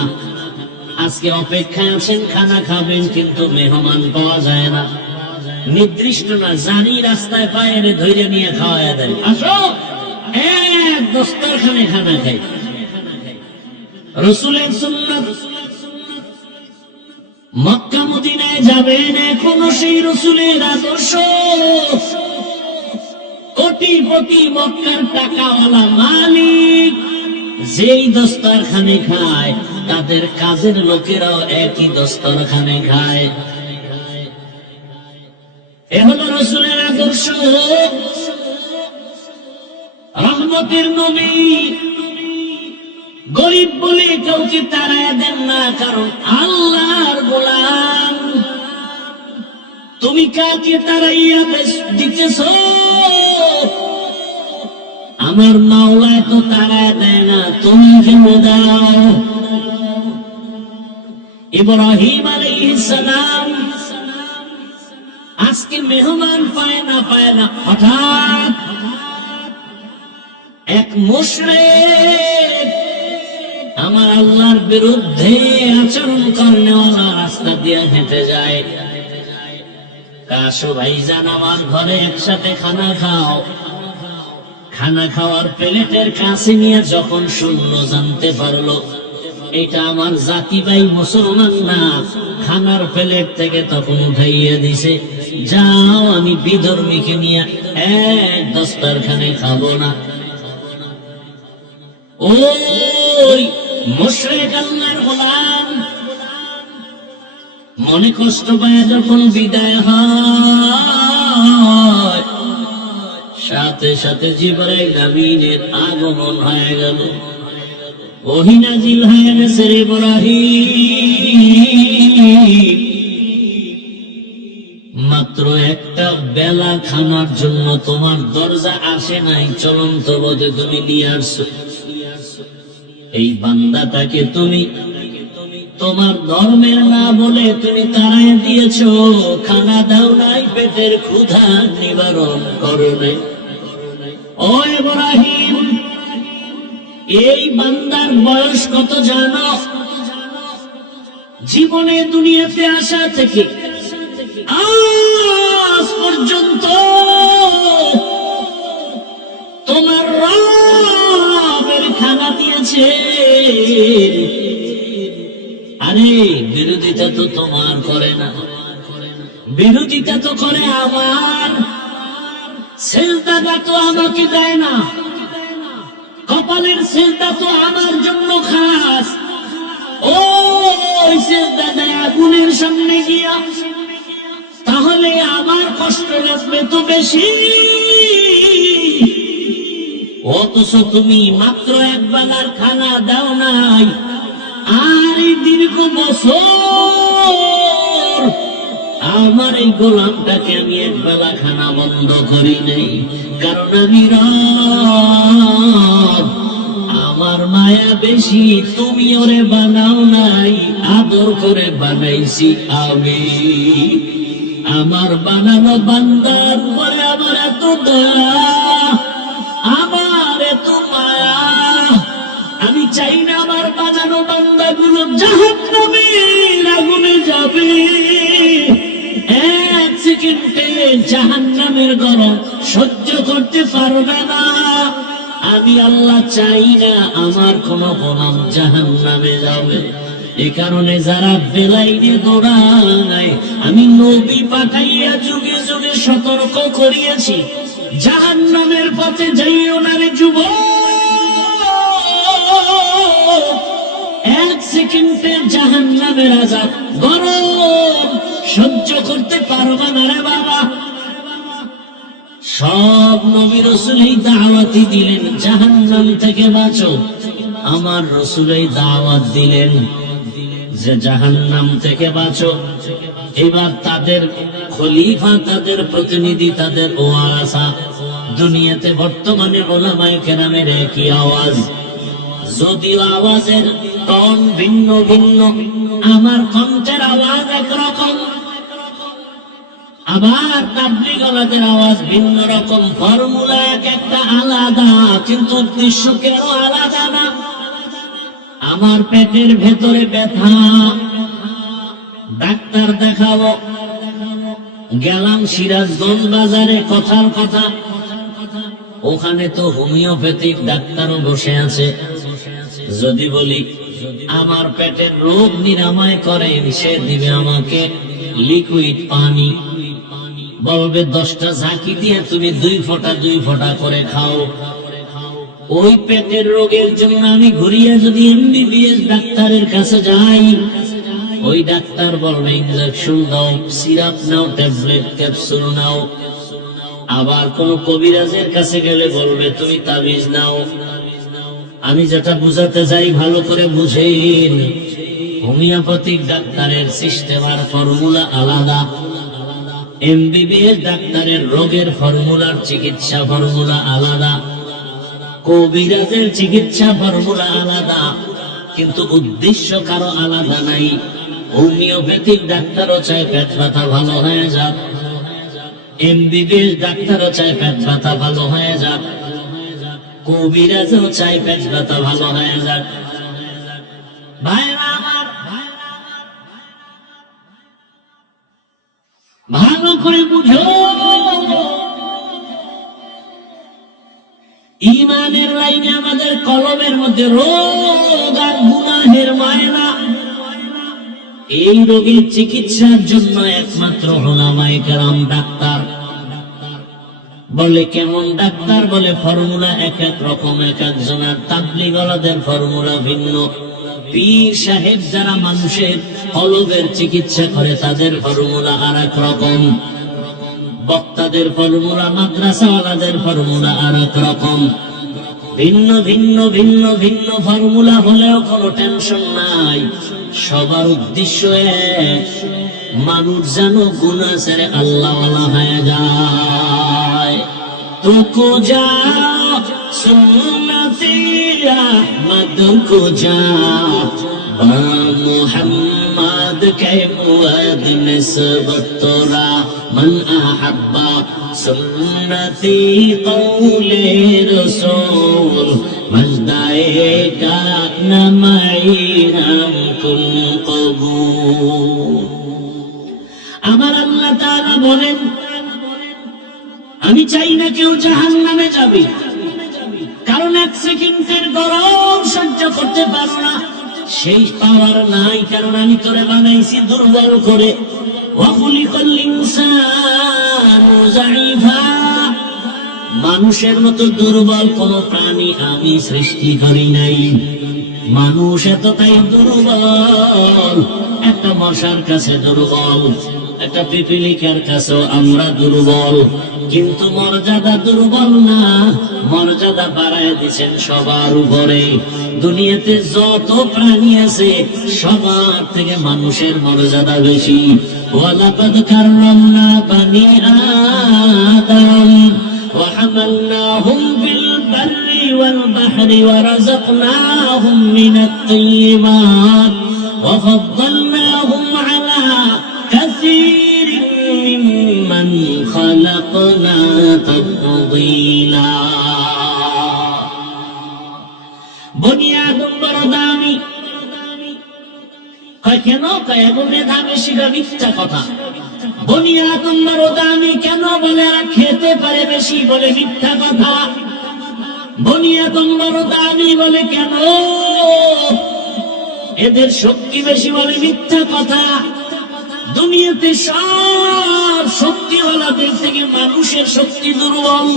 আজকে অপেক্ষায় আছেন খানা খাবেন, কিন্তু মেহমান পাওয়া যায় না। নির্দিষ্ট না, জানি রাস্তায় পায়ের ধৈর্য নিয়ে খাওয়া দেয়, আসো এক দস্তরখানে খানা খাই। রাসূলের সুন্নাত, মক্কা মদিনায় যাবেন এখনো সেই রাসূলের আদর্শ। কোটিপতি মক্কার টাকাওয়ালা মালিক যেই দস্তরখানে খায়, তাদের কাজের লোকেরাও একই দস্তরখানে খায়। এ হলো রাসূলের আদর্শ। রহমতের নবী গরিব বলে কাউকে তাড়ায় দেন না, কারণ আল্লাহর গোলাম। তুমি কাকে তাড়াইয়া দিতেছ? আমার মাওলা তো তাড়ায় দেয় না, তুমি কেন দাও? ইব্রাহিম আলাইহিস সালাম আজকে মেহমান পায় না, হঠাৎ এক মুশরিক আমার আল্লাহর বিরুদ্ধে আচরণ করেওয়ালা রাস্তা দিয়ে হেঁটে যায়। কাশো ভাইজান আমার ঘরে একসাথে খানা খাও। খানা খাওয়ার প্লেটের কাছে নিয়ে যখন শূন্য জানতে পারলো এটা আমার জাতি ভাই মুসলমান না, খানার প্লেট থেকে তখন উঠাইয়া দিছে, যাও আমি বিধর্মীকে নিয়ে এক দস্তরখানে খাবো না। ওই মুশরিক আল্লাহর গোলাম মনে কষ্ট পায় যখন বিদায় হয়, সাথে সাথে জিবরাইল আমিনের আগমন হয়ে গেল। ওহী নাযিল হয়ে গেছে, ইব্রাহিম মাত্র একটা বেলা খানার জন্য তোমার দরজা আসে নাই, চলন্ত পথে তুমি নিয়ে আসছো। এই বান্দাটাকে তুমি তোমার ধর্মের না বলে তুমি তাড়ায় দিয়েছো, খানা দাও নাই, পেটের ক্ষুধা নিবারণ করো নাই। ও ইব্রাহিম, এই বান্দার বয়স কত জানো? জীবনে দুনিয়াতে আসা থেকে আজ পর্যন্ত তোমার রবের খানা দিয়েছে। আরে বিরোধিতা তো তোমার করে না, বিরোধিতা তো করে আমার। সেজদাটা তো আমাকে দেয় না, কপালের সেজদা তো আমার জন্য খাস। ওই সেজদা দেয় আগুনের সামনে গিয়া, তাহলে আমার কষ্ট লাগবে তো বেশি, অথচ তুমি মাত্র এক বেলার খানা দাও নাই। আর এই দীর্ঘ বছর আমার এই গোলামটাকে আমি এক বেলা খানা বন্ধ করি নাই, কারণ আমি রব, আমার মায়া বেশি, তুমি ওরে বানাও নাই, আদর করে বানাইছি আমি। আমার বানানো বান্দার পরে আমার এত দয়া, আমার এত মায়া, আমি চাই না আমার বানানো বান্দাগুলো জাহান্নামের আগুনে যাবে। এক সেকেন্ডে জাহান্নামের গরম সহ্য করতে পারবে না। আমি আল্লাহ চাই না আমার কোন গোলাম জাহান্নামে যাবে। এ কারণে যারা বেলাইনে দৌড়ায়, আমি নবী পাঠাইয়া যুগে যুগে সতর্ক করিয়েছি, জাহান্নামের পথে যাইও না রে যুবক। এক সেকেন্ডে জাহান্নামের আযাব গরম সহ্য করতে পারবে না রে বাবা। সব নবী রাসূলই দাওয়াতই দিলেন জাহান্নাম থেকে বাঁচো, আমার রাসূলই দাওয়াত দিলেন যে জাহান্নাম থেকে বাঁচো। এবার তাদের খলিফা, তাদের প্রতিনিধি, তাদের ওয়ারাসা, দুনিয়াতে বর্তমানে উলামায়ে কেরামের একই আওয়াজ, যদিও আওয়াজের টন ভিন্ন ভিন্ন, আমার কণ্ঠের আওয়াজ একরকম, আবার তাবলীগীদের আওয়াজ ভিন্ন রকম, ফর্মুলা এক একটা আলাদা, কিন্তু উদ্দেশ্য কেন আলাদা না। আমার পেটের ভেতরে ব্যথা, ডাক্তার দেখাবো, গেলাম সিরাজগঞ্জ বাজারে, কথার কথা, ওখানে তো হোমিওপ্যাথিক ডাক্তারও বসে আছে। যদি বলি আমার পেটের রোগ নিরাময় করেন, সে দিবে আমাকে লিকুইড পানি, বলবে 10টা ঝাঁকি দিয়ে তুমি 2 ফোঁটা করে খাও। ওই পেটের রোগের জন্য আমি ঘুরিয়ে যদি এমবিবিএস ডাক্তারের কাছে যাই, ওই ডাক্তার বলবে ইনজেকশন দাও, সিরাপ নাও, ট্যাবলেট ক্যাপসুল নাও। আবার কোন কবিরাজের কাছে গেলে বলবে তুমি তাবিজ নাও। আমি যেটা বুঝাতে চাই ভালো করে বুঝেন, হোমিওপ্যাথিক ডাক্তারের সিস্টেম আর ফর্মুলা আলাদা, এমবিবিএস ডাক্তারের রোগের ফর্মুলার চিকিৎসা ফর্মুলা আলাদা, কবিরাজের চিকিৎসা ফর্মুলা আলাদা, কিন্তু উদ্দেশ্য কারো আলাদা নাই। হোমিওপ্যাথিক ডাক্তারও চায় পেট ব্যথা ভালো হয়ে যাক, এমবিবিএস ডাক্তারও চায় পেট ব্যথা ভালো হয়ে যাক, কবিরাজও চায় পেট ব্যথা ভালো হয়ে যাক। ভাইরা আমার, ভালো করে বুঝো, ঈমানের লাইনে আমাদের কলমের মধ্যে রোগ আর গুনাহের মায়না, এই রোগের চিকিৎসার জন্য একমাত্র উলামায়ে কেরাম ডাক্তার। বলে কেমন ডাক্তার? বলে ফর্মুলা এক এক রকম, এক একজনের। তাবলীগীদের ফর্মুলা ভিন্ন, পীর সাহেব যারা মানুষের কলবের চিকিৎসা করে তাদের ফর্মুলা আর এক রকম, বক্তাদের ফর্মুলা, মাদ্রাসাওয়ালাদের ফর্মুলা আর এক রকম। ভিন্ন ভিন্ন ভিন্ন ভিন্ন ফর্মুলা হলেও কোনো টেনশন নাই, সবার উদ্দেশ্য এক, মানুষ যেন গুনাহ ছেড়ে আল্লাহওয়ালা হয়ে যায়। তুকু যা সুন্নতি আহমদ কো যা, বা মুহাম্মদ কে মুআদ্দিন সবক তোরা, মান আহাব্বা সুন্নতি কওলে রাসূল, মজদায়ে কা নামাইরাম কুল কবুল। আমার আল্লাহ তাআলা বলেন, আমি চাই না কেউ জাহান্নামে যাবে, কারণ এক সেকেন্ডের গরম সহ্য করতে পারো না, সেই পাওয়ার নাই, কারণ আমি তোরে বানাইছি দুর্বল করে। ওয়াখুলিকাল ইনসানু যায়ীফা, মানুষের মতো দুর্বল কোন প্রাণী আমি সৃষ্টি করি নাই, মানুষ এতটাই দুর্বল, একটা মশার কাছে দুর্বল, একটা পিপিলিকার কাছেও আমরা দুর্বল, কিন্তু মর্যাদা দুর্বল না, মর্যাদা বাড়ায় দিচ্ছেন সবার উপরে। দুনিয়াতে যত প্রাণী আছে সবার থেকে মানুষের মর্যাদা বেশি। ওয়ালাকাদ কাররামনা বানি আদম ওয়া হামালনাহুম ফিল বাররি ওয়াল বাহরি ওয়া রাযাকনাহুম মিনাত তাইয়্যিবাত ওয়া ফাদ্দালনাহুম আলা কাসীরিন মিম্মান খালাকনা তাফদীলা। বনি আদম বড় দামি। কেন? এমন মেধা বেশি মিথ্যা কথা। বনি আদম বড় দামি কেন? বলে এরা খেতে পারে বেশি, বলে মিথ্যা কথা। বনি আদম বড় দামি বলে কেন? এদের শক্তি বেশি, বলে মিথ্যা কথা। দুনিয়াতে সব শক্তিওয়ালাদের থেকে মানুষের শক্তি দুর্বল।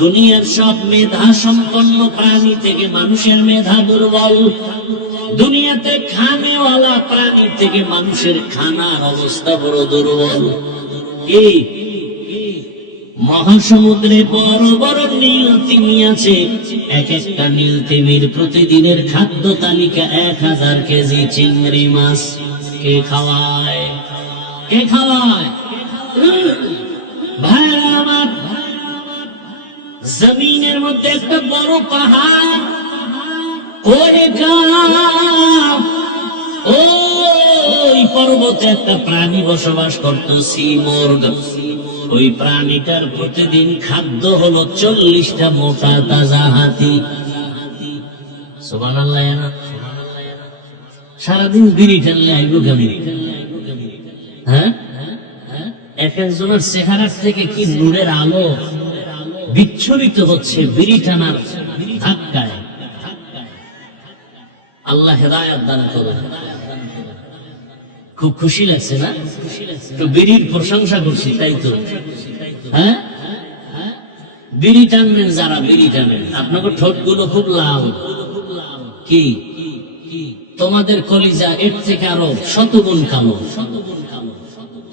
দুনিয়ার সব মেধা সম্পন্ন প্রাণী থেকে মানুষের মেধা দুর্বল। দুনিয়াতে খানেওয়ালা প্রাণী থেকে মানুষের খানার অবস্থা বড় দুর্বল। এই মহাসমুদ্রে বড় বড় নীল তিমি আছে, এক একটা নীল তিমির প্রতিদিনের খাদ্য তালিকা 1000 কেজি চিংড়ি মাছ। কে খাওয়ায়? কে খাওয়ায়? ভাইরা আমার, জমিনের মধ্যে একটা বড় পাহাড়, ওই পর্বতে একটা প্রাণী বসবাস করত, সিমর্গ। ওই প্রাণীটার প্রতিদিন খাদ্য হলো 40টা মোটা তাজা হাতি। সুবহানাল্লাহ। সারাদিন বিড়ি টানলে আইব কেমন? হ্যাঁ, এক একজনের চেহারার থেকে কি নূরের আলো বিচ্ছুরিত হচ্ছে বিড়ি টানার ধাক্কায়। আল্লাহ হেদায়েত দান করুন। খুব খুশি লাগছে না? তো বিড়ির প্রশংসা করছি, তাই তো? হ্যাঁ, বিড়ি টানবেন যারা বিড়ি টানবেন, আপনাকে ঠোঁটগুলো খুব লাল। কি তোমাদের কলিজা এর থেকে আরো 100 গুণ কালো,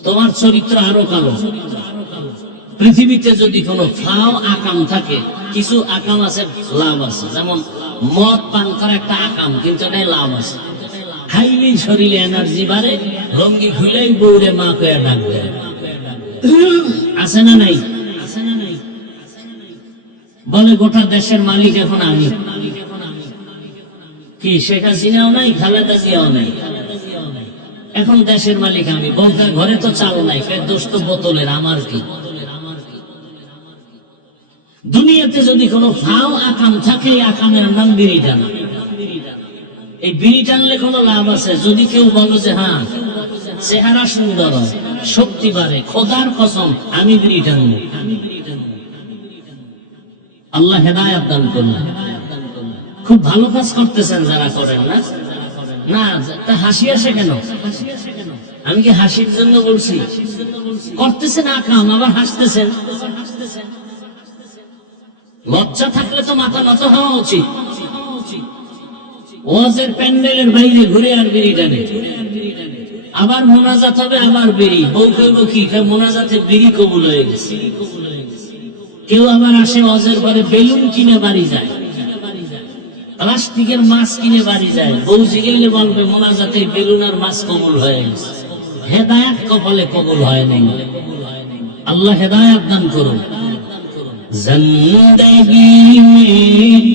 তোমার চরিত্র আরো কালো। পৃথিবীতে যদি কোনো ফাও আকাম থাকে, কিছু আকাম আছে, লাভ আছে। যেমন মদ পান করা একটা আকাম, কিন্তু এটাই লাভ আছে। খাইলেই শরীরে এনার্জি বাড়ে, লঙ্গি খুলেই বউরে মা কয়ে ডাকবে। আছে না নাই? বলে গোটা দেশের মালিক এখন আমি। কি শেখ হাসিনাও নাই, খালেদা জিয়াও নাই, এখন দেশের মালিক আমি। বলতে ঘরে তো চাল নাই, দোষ তো বোতলের, আমার কি? দুনিয়াতে যদি কোনো ফাও আকাম থাকে, আকামের নাম বিড়ি টানা। এই বিড়ি টানলে কোনো লাভ আছে? যদি কেউ বলো যে হ্যাঁ চেহারা সুন্দর, শক্তি বাড়ে, খোদার কসম আমি বিড়ি টানবো। আল্লাহ হেদায়েত দান করুন। খুব ভালো কাজ করতেছেন যারা করেন না, না তা হাসি আসে কেন? আমি কি হাসির জন্য বলছি? করতেছেন আকাম, আবার হাসতেছেন। লজ্জা থাকলে তো মাথা নত হওয়া উচিত। ওয়াজের প্যান্ডেলের বাইরে ঘুরে আর বিড়ি টানে, আবার মোনাজাত হবে, আবার বিড়ি। বউ কইব কি, মোনাজাতে বিড়ি কবুল হয়ে গেছে। কেউ আবার আসে ওয়াজের পরে বেলুন কিনে বাড়ি যায়, প্লাস্টিকের মাছ কিনে বাড়ি যায়। বউ জিগেলে বলবে মোনাজাতে বেলুন আর মাছ কবুল হয়ে গেছে। হেদায়েত কপালে কবুল হয় নাই। আল্লাহ হেদায়েত দান করুন। जिंदगी में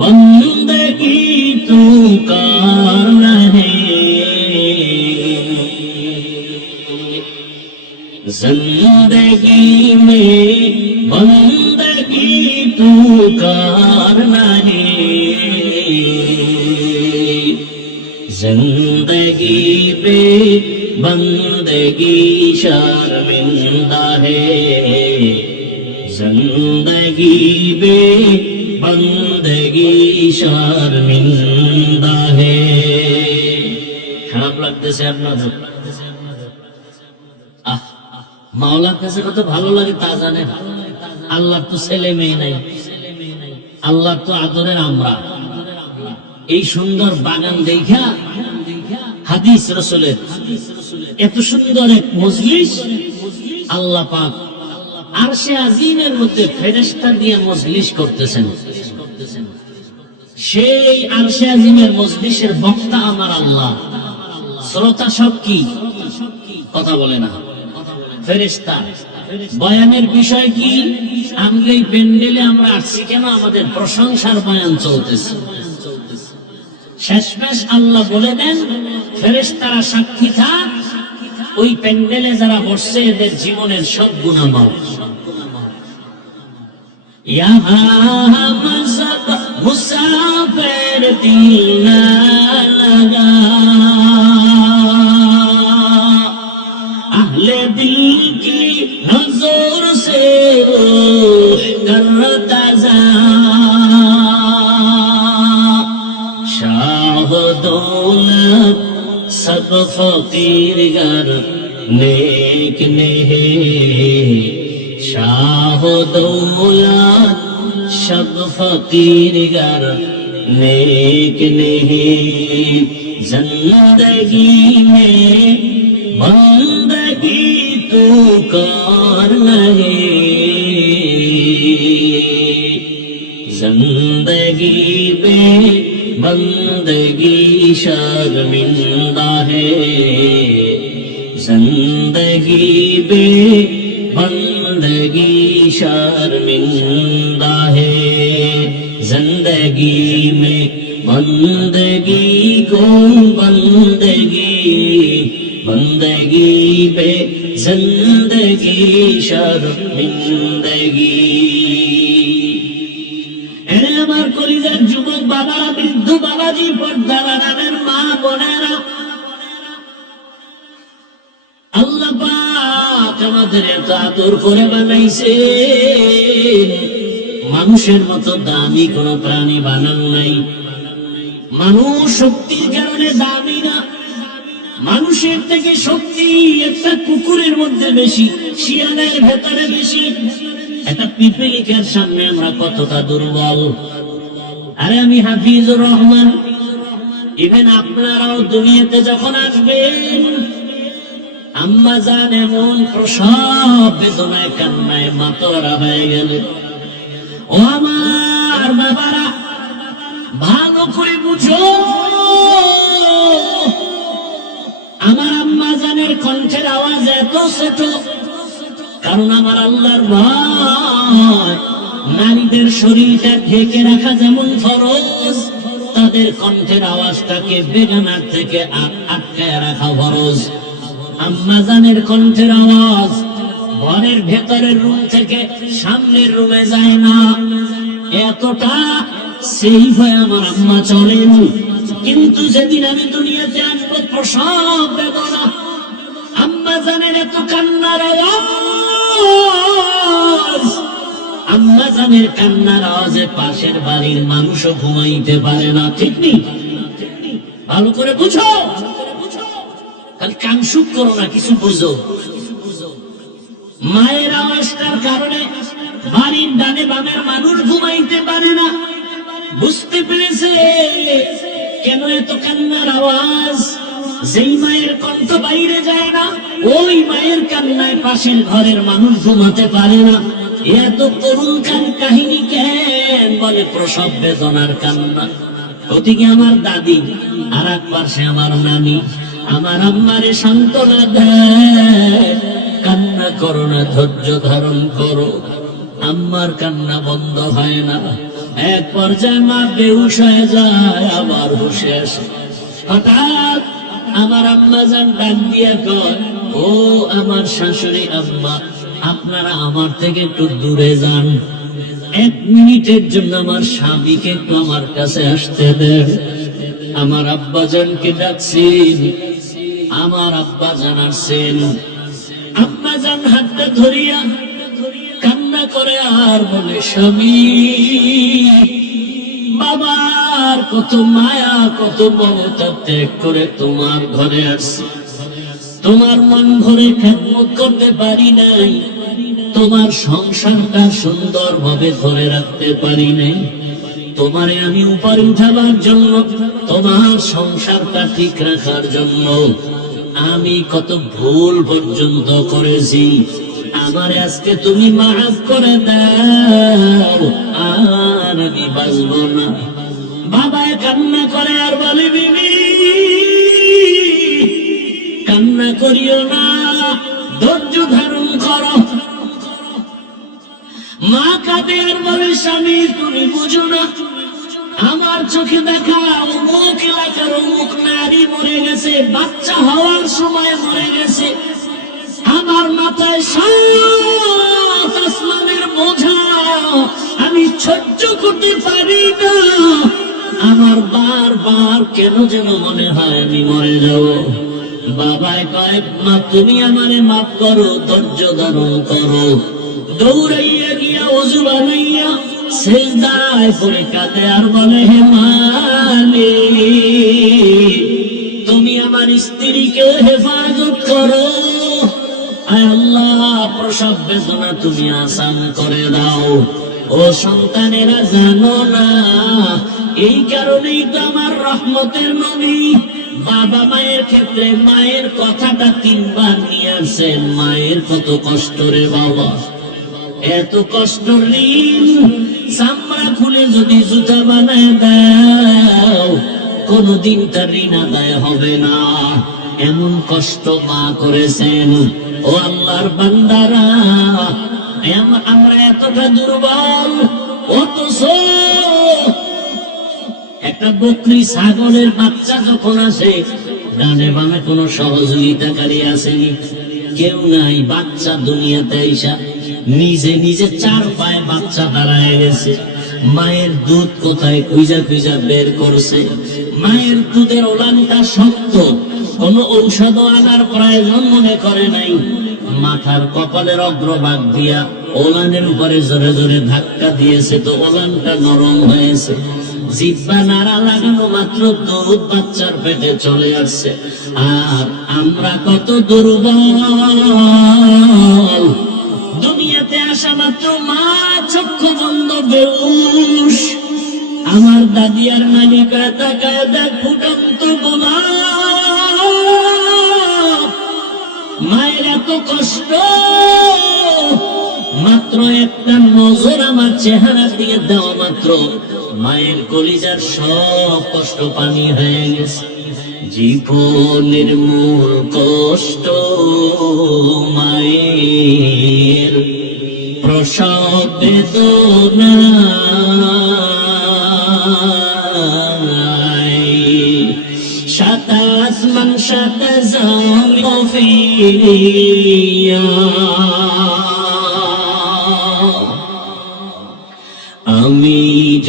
बंदगी तू कर रहे, जिंदगी में बंदगी तू कर रहे, जिंदगी पे बंदगी शर्मिंदा है, जिंदगी बे बंदगी शर्मिंदा है। খারাপ লাগতেছে আপনাদের? মাওলার কাছে কত ভালো লাগে তা জানে। আল্লাহর তো ছেলে মেয়ে নাই, আল্লাহর তো আদরের আমরা। এই সুন্দর বাগান দেখা হাদিস রাসূলের এত সুন্দর এক মজলিস আল্লাহ পাক আরশে আজিমের মধ্যে ফেরেশতা দিয়ে মজলিস করতেছেন। সেই আরশে আজিমের মজলিসের বক্তা আমার আল্লাহ, শ্রোতা সব কি কথা বলে না ফেরেশতা। বয়ানের বিষয় কি? আমরা এই প্যান্ডেলে আমরা আসছি কেন? আমাদের প্রশংসার বয়ান চলতেছে। শেষমেশ আল্লাহ বলে দেন ফেরেশতারা সাক্ষী থাক, ওই প্যান্ডেলে যারা বসছে এদের জীবনের সব গুনাহ মাফ। यहाँ सब मुसाफिर दिल लगा, अहले दिल की नजर से करता जा, शाह दौलत सब फकीर गर नेक नेहे, शाह दौलत सब फकीर गर नेक नहीं, जिंदगी में बंदगी तू कर नहीं, जिंदगी में बंदगी शर्मिंदा है, जिंदगी में बंदगी शर्मिंदा है, जिंदगी में बंदगी को बंदगी, बंदगी पे जिंदगी शर्मिंदगी। আমার কলিজার যুবক বাবারা, বৃদ্ধ বাবাজি, পর্দার আড়ালের মা বোনেরা, আল্লাহ পাক আমাদের এত আদর করে বানাইছেন। মানুষের মতো দামি কোন প্রাণী বানান নাই। মানুষ শক্তির কারণে দামি না, মানুষের থেকে শক্তি একটা কুকুরের মধ্যে বেশি, শিয়ালের ভেতরে বেশি। একটা পিপলিকার সামনে আমরা কতটা দুর্বল। আরে আমি হাফিজুর রহমান, ইভেন আপনারাও দুনিয়াতে যখন আসবেন, আম্মা জান এমন প্রসব বেদনায় কান্নায় মাতোয়ারা হয়ে গেলেন। ও আমার বাবারা, ভালো করে বুঝো, আমার আম্মা জানের কণ্ঠের আওয়াজ এত ছোট, কারণ আমার আল্লাহর ভয়। নারীদের শরীরটা ঢেকে রাখা যেমন ফরজ, তাদের কণ্ঠের আওয়াজটাকে বেগানার থেকে আটকায় রাখা ফরজ। আম্মা জানের কণ্ঠের আওয়াজ ঘরের ভেতরের রুম থেকে সামনের রুমে যায় না, এতটা সেই ভয় আমার আম্মা চলেন। কিন্তু যেদিন আমি দুনিয়াতে আসবো, প্রসব বেদনা, আম্মা জানের এত কান্নার আওয়াজ, আম্মা জানের কান্নার আওয়াজে পাশের বাড়ির মানুষও ঘুমাইতে পারে না। ঠিক নেই? ভালো করে বুঝো, খালি কানসুক করো না, কিছু বুঝো। মায়ের আওয়াজটার কারণে বাড়ির ডানে বামের মানুষ ঘুমাইতে পারে না। বুঝতে পেরেছে কেন এত কান্নার আওয়াজ? যেই মায়ের কণ্ঠ বাইরে যায় না, ওই মায়ের কান্নায় পাশের ঘরের মানুষ ঘুমাতে পারে না। এত করুণ কাহিনী কেন? বলে প্রসব বেদনার কান্না। ওদিকে আমার দাদি, আর এক পাশে আমার নানি, আমার আম্মারে সান্ত্বনা দেয়, কান্না করো না, ধৈর্য ধারণ করো। আম্মার কান্না বন্ধ হয় না। এক পর্যায়ে মা বেহুশ হয়ে যায়, আবার হুঁশে আসে। হঠাৎ আমার আম্মা জান ডাক দিয়া কয়, ও আমার শাশুড়ি আম্মা, আপনারা আমার থেকে একটু দূরে যান, 1 মিনিটের জন্য আমার স্বামীকে একটু আমার কাছে আসতে দেন। আমার আব্বা জানকে ডাকছেন, আমার আব্বা জান আসছেন। আম্মা জান হাতটা ধরিয়া কান্না করে আর বলে, স্বামী, বাবার কত মায়া কত মমতা ত্যাগ করে তোমার ঘরে আসছি, তোমার মন ভরে খেদমত করতে পারি নাই, তোমার সংসারটা সুন্দরভাবে ধরে রাখতে পারি নাই। তোমারে আমি উপরে উঠাবার জন্য, তোমার সংসারটা ঠিক রাখার জন্য আমি কত ভুল পর্যন্ত করেছি। আমার আজকে তুমি মাফ করে দাও, আর আমি বাঁচব না। বাবায় কান্না করে আর বলে, বিবি কান্না করিও না, ধৈর্য ধারণ করো। মা কাঁদে আর বলে, স্বামী তুমি বুঝো না, আমার চোখে দেখা অমুক এলাকার অমুক নারী মরে গেছে, বাচ্চা হওয়ার সময় মরে গেছে। আমার মাথায় সাত আসমানের বোঝা, আমি সহ্য করতে পারি না। আমার বারবার কেন যেন মনে হয় আমি মরে যাব। বাবায় কয়, মা তুমি আমারে মাফ করো, ধৈর্য ধারণ করো। দৌড়াইয়া গিয়া ওযু বানাইয়া সিজদায় পড়ে কাঁদে আর বলে, হে মালিক তুমি আমার স্ত্রীকে হেফাজত করো। আয় আল্লাহ, প্রসব বেদনা তুমি আসান করে দাও। ও সন্তানেরা জানো না, এই কারণেই তো আমার রহমতের নবী বাবা মায়ের ক্ষেত্রে মায়ের কথাটা 3 বার নিয়ে আসেন। মায়ের কত কষ্ট রে বাবা, এত কষ্ট ঋণ চামড়া খুলে যদি জুতা বানায় দাও, কোনদিন তার ঋণ আদায় হবে না। এমন কষ্ট মা করেছেন। ও আল্লাহর বান্দারা, আমরা এতটা দুর্বল, অথচ একটা বকরি ছাগলের বাচ্চা যখন আসে, ডানে বামে কোনো সহযোগিতাকারী আসেনি, কেউ নাই। বাচ্চা দুনিয়াতে আইসা নিজে নিজে 4 পায়ে বাচ্চা দাঁড়ায় গেছে। মায়ের দুধ কোথায় খুঁজা খুঁজা বের করছে। মায়ের দুধের ওলানটা শক্ত, কোনো ঔষধ আনার প্রয়োজন মনে করে নাই। মাথার কপালের অগ্রভাগ দিয়া ওলানের উপরে জোরে জোরে ধাক্কা দিয়েছে, তো ওলানটা নরম হয়েছে। জিহ্বা নাড়া লাগানো মাত্র দুধ বাচ্চার পেটে চলে আসছে। আর আমরা কত দুর্বল, দুনিয়াতে আসা মাত্র মা চক্ষু বন্ধ বেহুশ। আমার দাদি আর নানিকা তাকায় দেখ ফুটন্ত গোলাপ। মায়ের এত কষ্ট, মাত্র একটা নজর আমার চেহারা দিয়ে দেওয়া মাত্র মায়ের কলিজার সব কষ্ট পানি হয়ে গেছে। জীবনের মূল কষ্ট মায়ের প্রসব বেদনা। সাত আসমান সাত জমিন ফিরিয়া আমি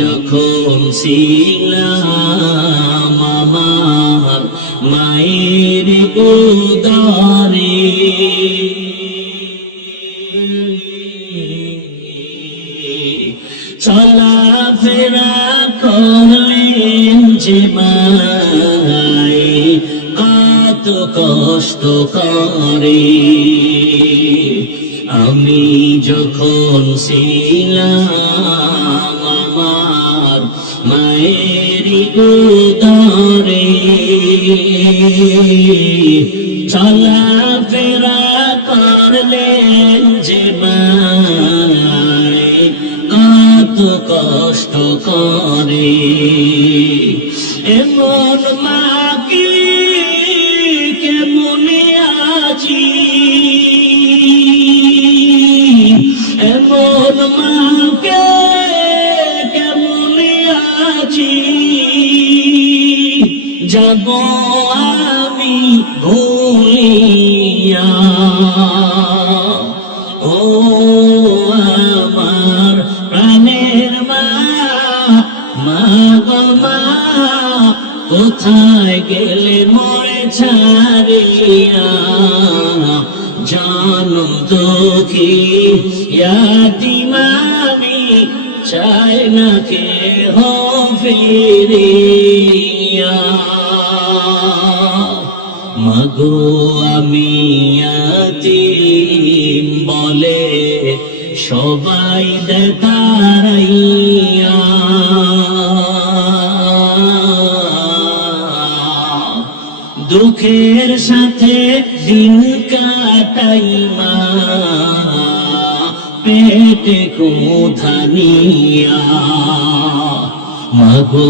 যখন ছিলাম আমার মায়ের উদরে, চলাফেরা করলেন যে মায়ে কত কষ্ট করে। আমি যখন ছিলাম আমার মায়ের উদরে, চলাফেরা করলেন যে মায়ে কত কষ্ট করে। এমন মাকে কেমনে আছি, এমন মাকে কেমনে আছি, যাব আমি ভুলিয়া। ও আমার প্রাণের মা, মা গো মা, কোথায় গেলে মোরে ছাড়িয়া। জানো দুঃখী ইয়াতীম আমি, চাই না কেহ ফিরিয়া। মাগো আমি ইয়াতীম বলে সবাই দেখাইয়া। দুঃখের সাথে দিন কাটাই মা, পেটে ক্ষুধা নিয়া। মাগো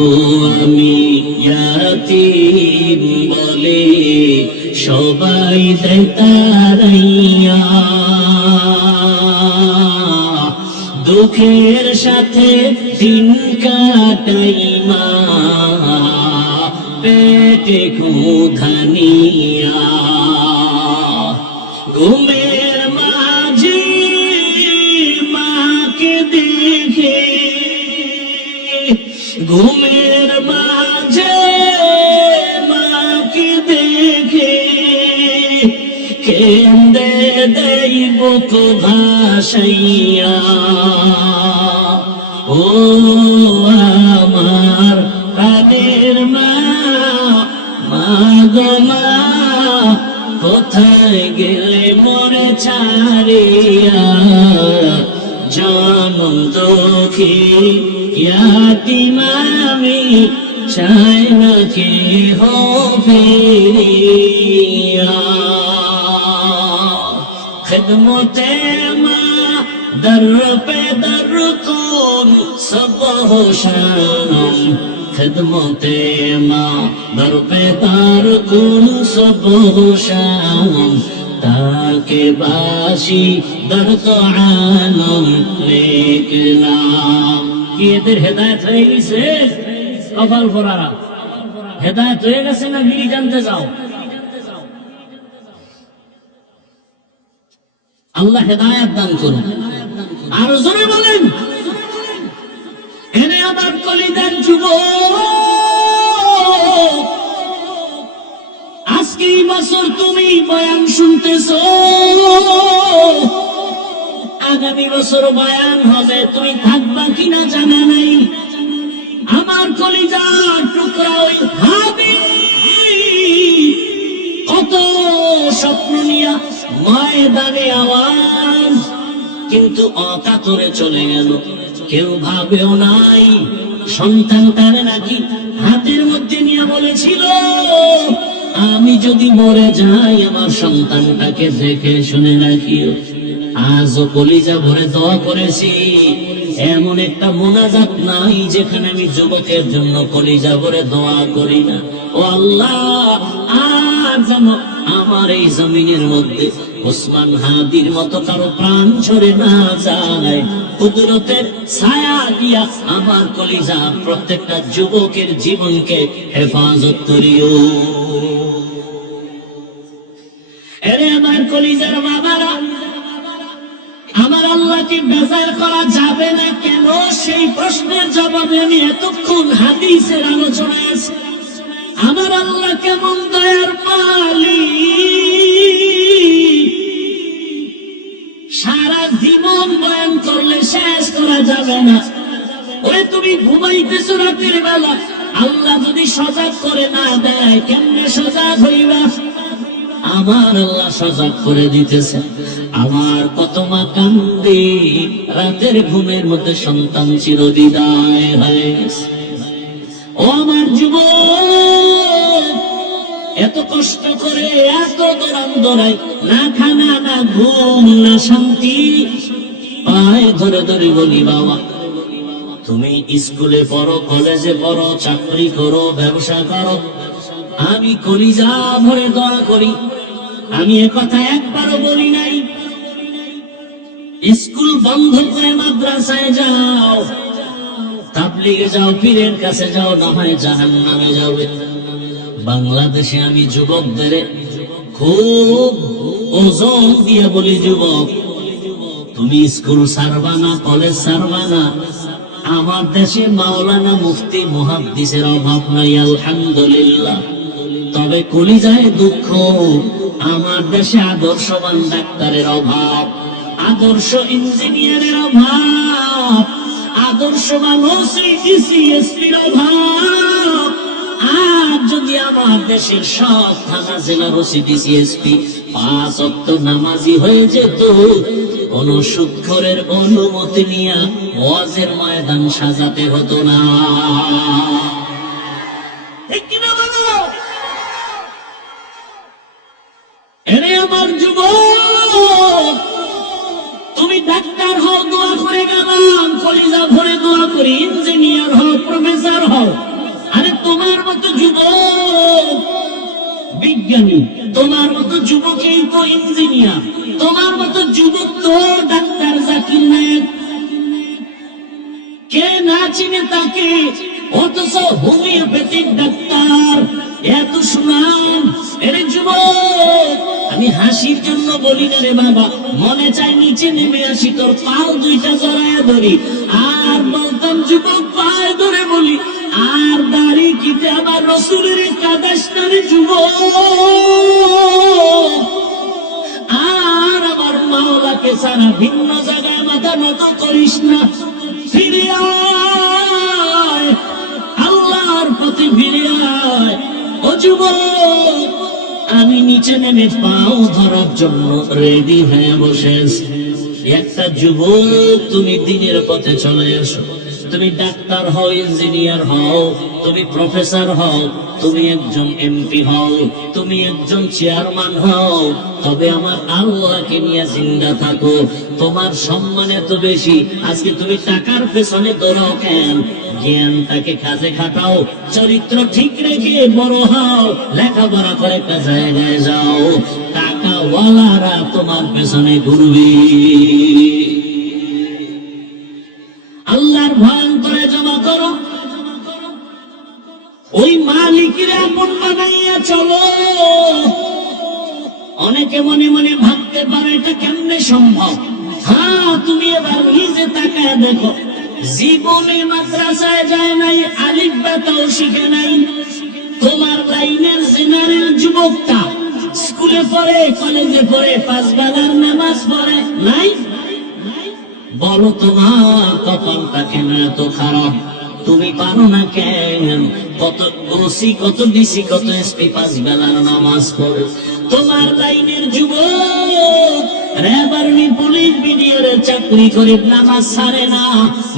আমি ইয়াতীম বলে সবাই দেয় তাড়াইয়া, দুঃখের সাথে দিন কাটাই মা, পেটে ক্ষুধা নিয়া। ঘুমের মাঝে মাকে দেখে, ঘুমের মাঝে মাকে দেখে কেন্দে দেই বুক ভাসাইয়া। ও আমার প্রাণের মা, মা গো মা, কোথায় গেলে মোরে ছাড়িয়া। জনম দুঃখী ইয়াতীম আমি, চাই না কেহ ফিরিয়া। খিদমতে মা দর পে দর কুন সব হো শাম, খিদমতে মা দর পে দর কুন সব হো শাম। তাকে বাসি দর তো আলম নেক নাম। কি এদের হেদায়েত হয়ে গেছে? কপাল ফোরারা হেদায়েত হয়ে গেছে না বিড়ি জানতে যাও? আল্লাহ হেদায়েত দান করুন। আর জোরে বলেন, এনে আমার কলিজার যুবক, আজকে এই বছর তুমি বয়ান শুনতেছো, আগামী বছর বয়ান হবে, তুমি থাকবা কিনা জানা নাই। আমার কলিজার টুকরা ওই হাবিব কত স্বপ্ন নিয়া ময়দানে আওয়াজ, কিন্তু অকাতরে চলে গেল। কেউ ভাবেও নাই সন্তানটারে নাকি হাতের মধ্যে নিয়ে বলেছিল, আমি যদি মরে যাই আমার সন্তানটাকে দেখে শুনে রাখিও। আজও কলিজা ভরে দোয়া করেছি, এমন একটা মোনাজাত নাই যেখানে আমি যুবকের জন্য কলিজা ভরে দোয়া করি না। ও আল্লাহ, আর যেন আমার এই জমিনের মধ্যে ওসমান হাদির মতো কারো প্রাণ ঝরে না যায়। কুদরতের ছায়া দিয়া আমার কলিজা প্রত্যেকটা যুবকের জীবনকে হেফাজত করিও। এরে আমার কলিজার বাবারা, আমার আল্লাহকে বেজার করা যাবে না কেন? সেই প্রশ্নের জবাবে আমি এতক্ষণ হাদিসের আলোচনায় আছি। আমার আল্লাহ কেমন দয়ার মালিক, সারা জীবন বয়ান করলে শেষ করা যাবে না। ওরে তুমি ঘুমাইতেছো রাতের বেলা, আল্লাহ যদি সজাগ করে না দেয় কেমনে সজাগ হইবা? আমার আল্লাহ সজাগ করে দিতেছে। আমার কত মা কান্দে, রাতের ঘুমের মধ্যে সন্তান চিরবিদায় হয়ে গেছে। ও আমার যুবক, এত কষ্ট করে এত দৌড়ান দৌড়াই, না খানা না ঘুম না শান্তি, পায়ে ধরে ধরে বলি বাবা তুমি স্কুলে পড়ো, কলেজে পড়ো, চাকরি করো, ব্যবসা করো, আমি কলিজা ভরে দোয়া করি। আমি একথা একবারও বলি নাই স্কুল বন্ধ করে মাদ্রাসায় যাও, তাবলীগে যাও, পীরের কাছে যাও, না হয় জাহান্নামে যাবে। বাংলাদেশে আমি যুবকদের খুব ওজন দিয়ে বলি, যুবক তুমি স্কুল ছাড়বা না, কলেজ ছাড়বা না। আমার দেশে মাওলানা মুফতি মুহাদ্দিসের অভাব নাই আলহামদুলিল্লাহ, তবে কলিজায় দুঃখ, আমার দেশে আদর্শবান ডাক্তারের অভাব, আদর্শ ইঞ্জিনিয়ারের অভাব, আদর্শবান ওসি ডিসি এসপির অভাব। আর যদি আমার দেশের সব থানা জেলার ওসি ডিসি এসপি 5 ওয়াক্ত নামাজি হয়ে যেত, কোন সুদখোরের অনুমতি নিয়ে ওয়াজের ময়দান সাজাতে হতো না। ঠিক কিনা বলো? ডাক্তার হও, দোয়া করে গেলাম, কলিজা ভরে দোয়া করি, ইঞ্জিনিয়ার হও, প্রফেসর হও। আরে তোমার মতো যুবক বিজ্ঞানী, তোমার মতো যুবকই তো ইঞ্জিনিয়ার, তোমার মতো যুবক তো ডাক্তার জাকির নায়েক। কে না চিনে তাকে? অথচ হোমিওপ্যাথিক ডাক্তার, এত সুনাম। এরে যুবক, আমি হাসির জন্য বলি না রে বাবা, মনে চাই নিচে নেমে আসি, তোর পাও দুইটা জড়ায় ধরি। আর বলতাম যুবক, পায়ে ধরে বলি, আর দাড়ি কিতে আমার রসুলের কাদাস না রে যুবক। আর আমার মাওলাকে ছাড়া ভিন্ন জায়গায় মাথা নত করিস না। ফিরে আয়, আল্লাহর প্রতি ফিরে আয়। ও যুবক, আমি নিচে নেমে পাও ধরার জন্য রেডি হয়ে বসে আছি। একটা যুবক, তুমি দিনের পথে চলে এসো। তুমি ডাক্তার হও, ইঞ্জিনিয়ার হও, তুমি প্রফেসর হও, তুমি একজন এমপি হও, তুমি একজন চেয়ারম্যান হও, তবে আমার আল্লাহকে নিয়ে জিন্দা থাকো। তোমার সম্মান এত বেশি, আজকে তুমি টাকার পেছনে দৌড়াও কেন? জ্ঞানটাকে কাজে খাটাও, চরিত্র ঠিক রেখে বড় হও, লেখাপড়া করে একটা জায়গায় যাও, টাকাওয়ালারা তোমার পেছনে ঘুরবে। আল্লাহর ভয় অন্তরে জমা করো, ওই মালিকের আপন বানাইয়া চলো। অনেকে মনে মনে ভাবতে পারে এটা কেমনে সম্ভব। হ্যাঁ, তুমি এবার নিজে তাকায় দেখো, জীবনে মাদ্রাসায় যায় নাই, আলিফ বাতাও শিখে নাই। তোমার লাইনের জেনারেল যুবকটা স্কুলে পড়ে, কলেজে পড়ে, 5 বেলার নামাজ পড়ে নাই। বলো তোমার কপালটা কেন এত খারাপ? তুমি পারো না কেন? কত ওসি, কত ডিসি, কত এসপি 5 বেলার নামাজ পড়ে। তোমার লাইনের যুবক র্যাব, আর্মি, পুলিশ, বিডিআর চাকরি করে নামাজ ছাড়ে না,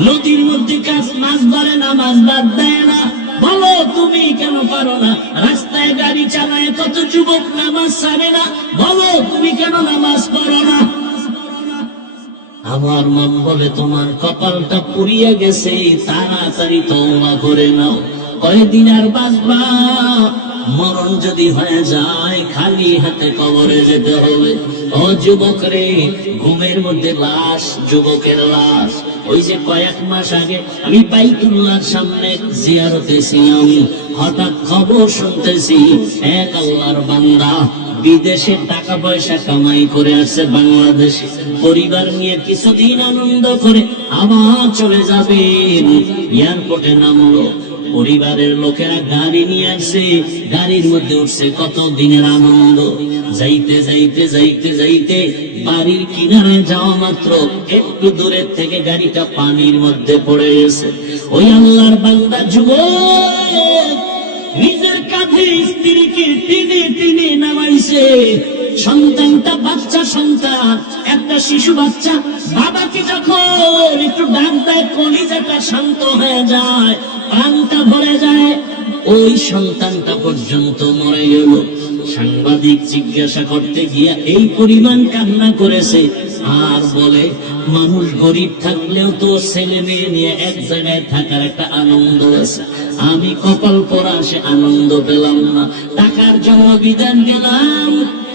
নদীর মধ্যে কাজ মাছ ধরে, নামাজ বাদ দেয় না। বলো তুমি কেন পারো না? রাস্তায় গাড়ি চালায় কত যুবক নামাজ ছাড়ে না, বলো তুমি কেন নামাজ পড়ো না? আমার মন বলে তোমার কপালটা পুড়িয়ে গেছে, তাড়াতাড়ি তওবা করে নাও। কয়দিন আর বাঁচবা? মরণ যদি হয়ে যায়, খালি হাতে কবরে যেতে হবে। ও যুবক রে, ঘুমের মধ্যে লাশ, যুবকের লাশ। ওই যে কয়েক মাস আগে আমি বাইতুল্লাহর সামনে জিয়ারতে ছিলাম, হঠাৎ খবর শুনতেছি এক আল্লাহর বান্দা বিদেশে টাকা পয়সা কামাই করে আসছে, বাংলাদেশে পরিবার নিয়ে কিছুদিন আনন্দ করে আবার চলে যাবেন। এয়ারপোর্টে নামলো, পরিবারের লোকেরা গাড়ি নিয়ে আসছে, গাড়ির মধ্যে উঠছে, কত দিনের আনন্দ। যাইতে যাইতে যাইতে যাইতে বাড়ির কিনারে যাওয়া মাত্র একটু দূরের থেকে গাড়িটা পানির মধ্যে পড়ে গেছে। ওই আল্লাহর বান্দা যুবক নিজের কাঁধে স্ত্রীকে টেনে টেনে নামাইছে। সন্তানটা বাচ্চা সন্তান, একটা শিশু বাচ্চা, বাবাকে যখন একটু ডাক দেয়, কলিজাটা শান্ত হয়ে যায়, প্রাণটা ভরে যায়। ওই সন্তানটা পর্যন্ত মরে গেল। সাংবাদিক জিজ্ঞাসা করতে গিয়া এই পরিমাণ কান্না করেছে, আর বলে মানুষ গরিব থাকলেও তো ছেলে মেয়ে নিয়ে এক জায়গায় থাকার একটা আনন্দ আছে। আমি কপাল পরা সে আনন্দ পেলাম না, টাকার জন্য বিধান গেলাম।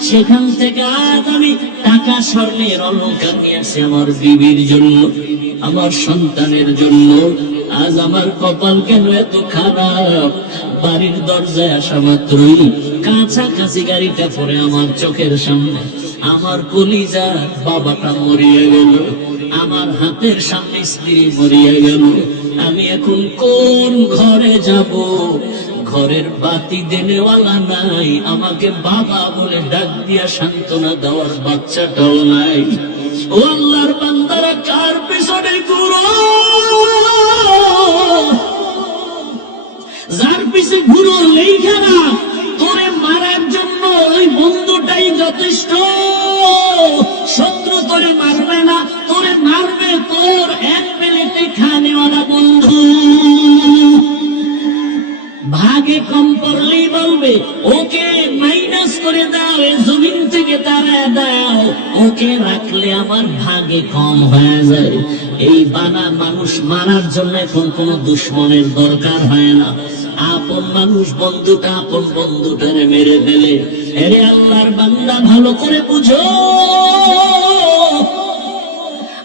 সেখান থেকে আজ আমি টাকা স্বর্ণের অলংকার নিয়ে আসি আমার বিবির জন্য, আমার সন্তানের জন্য। আজ আমার কপাল কেন এত খারাপ? বাড়ির দরজায় আসা মাত্রই কাছাকাছি গাড়িটা পড়ে আমার চোখের সামনে, আমার কলিজা বাবাটা মরিয়া গেল, আমার হাতের সামনে স্ত্রী মরিয়া গেল। আমি এখন কোন ঘরে যাব? ঘরের বাতি দেনেওয়ালা নাই, আমাকে বাবা বলে ডাক দিয়া সান্ত্বনা দেওয়ার বাচ্চাটাও নাই। ও আল্লাহর বান্দারা, কার পেছনে ঘুরো? যার পিছে ঘুরো লেই খারাপ, তোরে মারার জন্য ওই বন্ধুটাই যথেষ্ট। শত্রু তোরে মারবে না, তোরে মারবে তোর এক প্লেটে খানেওয়ালা বন্ধু। ভাগে কম পড়লেই বলবে ওকে মাইনাস করে দাও, জমিন থেকে তারা দাও, ওকে রাখলে আমার ভাগে কম হয়ে যায়। এই বানা মানুষ মারার জন্য এখন কোনো দুশ্মনের দরকার হয় না। আপন মানুষ বন্ধুটা আপন বন্ধুটারে মেরে ফেলে। এরে আল্লাহর বান্দা, ভালো করে বুঝো,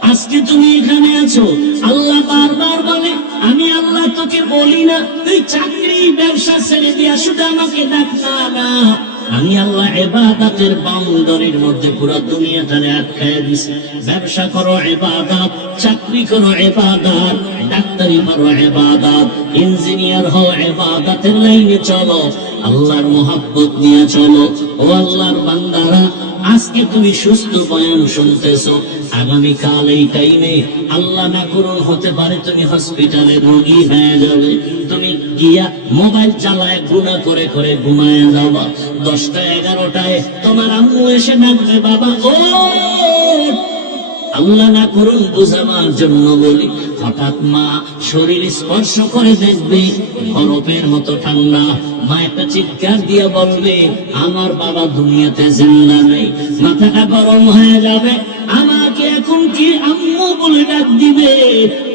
আজকে তুমি এখানে আছো, আল্লাহ বারবার বলে আমি আল্লাহ তোকে বলি না তুই চাকরি ব্যবসা ছেড়ে দিয়া শুধু আমাকে ডাক না, আমি আল্লাহ ইবাদতের বাউন্ডারির মধ্যে পুরো দুনিয়াটারে আটকায় দিছি। ব্যবসা করো ইবাদত, চাকরি করো ইবাদত, ডাক্তারি করো ইবাদত, ইঞ্জিনিয়ার হও ইবাদতের লাইনে চলো, আল্লাহর মহব্বত নিয়ে চলো। ও আল্লাহর বান্দারা, আজকে তুমি সুস্থ বয়ান শুনতেছো, আগামীকাল এই টাইমে আল্লাহ না করুন হতে পারে তুমি হসপিটালে রোগী হয়ে যাবে। তুমি গিয়া মোবাইল চালায় গুনাহ করে করে ঘুমায় যাবা। 10টা 11টায় তোমার আম্মু এসে ডাকবে, বাবা ও, আল্লাহ না করুন বুঝাবার জন্য বলি, হঠাৎ মা শরীর স্পর্শ করে দেখবে বরফের মতো ঠান্ডা। মা একটা চিৎকার দিয়ে বলবে আমার বাবা দুনিয়াতে জিন্দা নেই। মাথাটা গরম হয়ে যাবে, আমাকে এখন কি আম্মু বলে ডাক দিবে,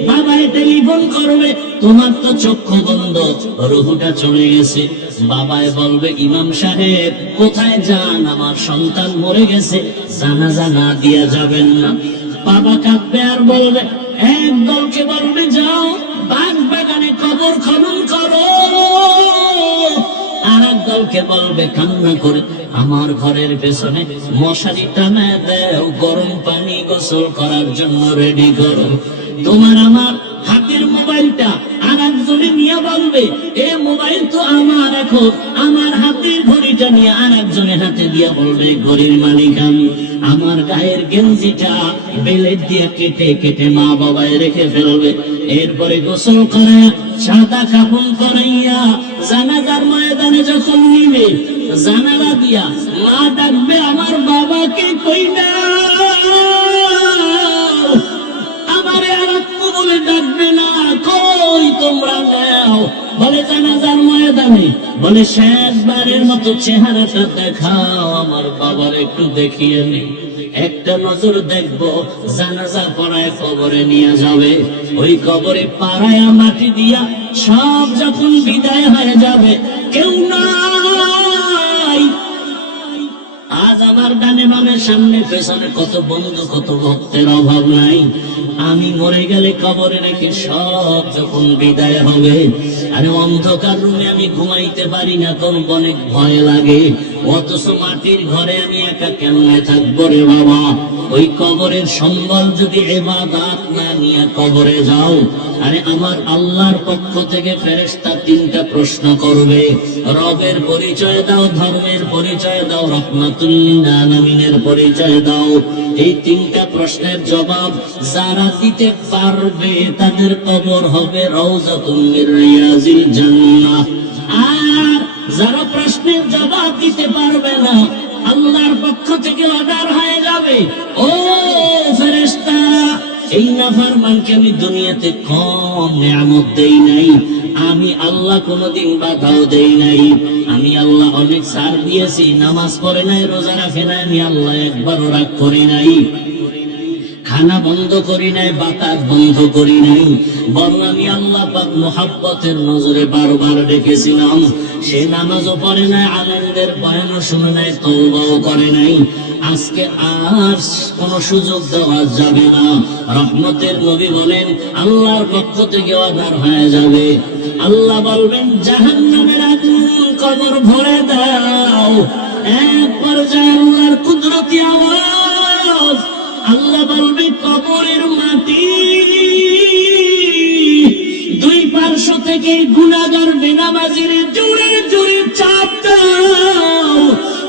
বাবায় টেলিফোন করবে, তোমার তো চক্ষু বন্ধ, রুহুটা চলে গেছে। বাবায় বলবে ইমাম সাহেব কোথায় যান, আমার সন্তান মরে গেছে, জানাজা না দিয়া যাবেন না। বাবা কাঁদবে আর বলবে, এক দলকে বলবে যাও বাগ বাগানে কবর খনন করো, আর এক দলকে বলবে কান্না করে আমার ঘরের পেছনে মশারি টানায় দাও, গরম পানি গোসল করার জন্য রেডি করো। তোমার আমার হাতের মোবাইলটা আর একজনে নিয়ে বলবে এ মোবাইল তো আমার, এখন আমার হাতের ঘড়িটা নিয়ে আর একজনের হাতে দিয়ে বলবে ঘড়ির মালিক আমি। আমার গায়ের গেঞ্জিটা বেলেট দিয়ে কেটে কেটে মা বাবায় রেখে ফেলবে। এরপরে গোসল করে সাদা কাফন পরাইয়া জানাজার ময়দানে যখন নিবে, জানালা দিয়া মা ডাকবে আমার বাবাকে কইনা, আমারে আর আত্মু বলে ডাকবে না, কই তোমরা নাও, বলে জানাজার ময়দানে বলে শেষবারের মতো চেহারাটা দেখাও, আমার বাবার একটু দেখিয়ে নি, একটা নজর দেখবো। জানাজা পড়ায় কবরে নিয়ে যাবে, ওই কবরে পাড়ায়া মাটি দিয়া সব যখন বিদায় হয়ে যাবে, কেউ নাই। আজ আমার ডানে বামের সামনে পেছনে কত বন্ধু কত ভক্তের অভাব নাই। আমি মরে গেলে কবরে রেখে সব যখন বিদায় হবে, আরে অন্ধকার রুমে আমি ঘুমাইতে পারি না, তোর অনেক ভয় লাগে, অথচ মাটির ঘরে আমি একা কেমনে থাকবো রে বাবা। ওই কবরের সম্বল যদি ইবাদত না নিয়ে কবরে যাও, আরে আমার আল্লাহর পক্ষ থেকে ফেরেশতা 3টা প্রশ্ন করবে, রবের পরিচয় দাও, ধর্মের পরিচয় দাও, রহমাতুল লিল আলামিনের পরিচয় দাও। এই 3টা প্রশ্নের জবাব যারা দিতে পারবে তাদের কবর হবে রওজাতুম মির রিয়াজিল জান্নাহ। আর যারা প্রশ্নের জবাব দিতে পারবে না, আল্লাহর পক্ষ থেকে অর্ডার হয়ে যাবে, ও ফেরেশতা এই নাফরমানকে আমি দুনিয়াতে কম নিয়ামত দেই নাই, আমি আল্লাহ কোনদিন বাধাও দেই নাই, আমি আল্লাহ অনেক ছাড় দিয়েছি, নামাজ পড়ে নাই, রোজা রাখে নাই, আমি আল্লাহ একবারও রাগ করি নাই, খানা বন্ধ করি নাই, বাতাস বন্ধ করি নাই, বরং আমি আল্লাহ পাক মুহাব্বতের নজরে বারবার ডেকেছিলাম। সে নামাজও পড়ে নাই, আলেমদের বয়ানও শুনে নাই, তওবাও করে নাই। আজকে আর কোন সুযোগ দেওয়া যাবে না। রহমতের নবী বলেন আল্লাহর পক্ষ থেকে অর্ডার হয়ে যাবে, আল্লাহ বলবেন জাহান্নামের আগুন কবর ভরে দাও। এক পর্যায়ে আল্লাহর কুদরতি আওয়াজ, আল্লাহ বলবে কবরের মাটি দুই পার্শ্ব থেকে গুনাহগার বেনামাজির জোরে জোরে চাপ দাও।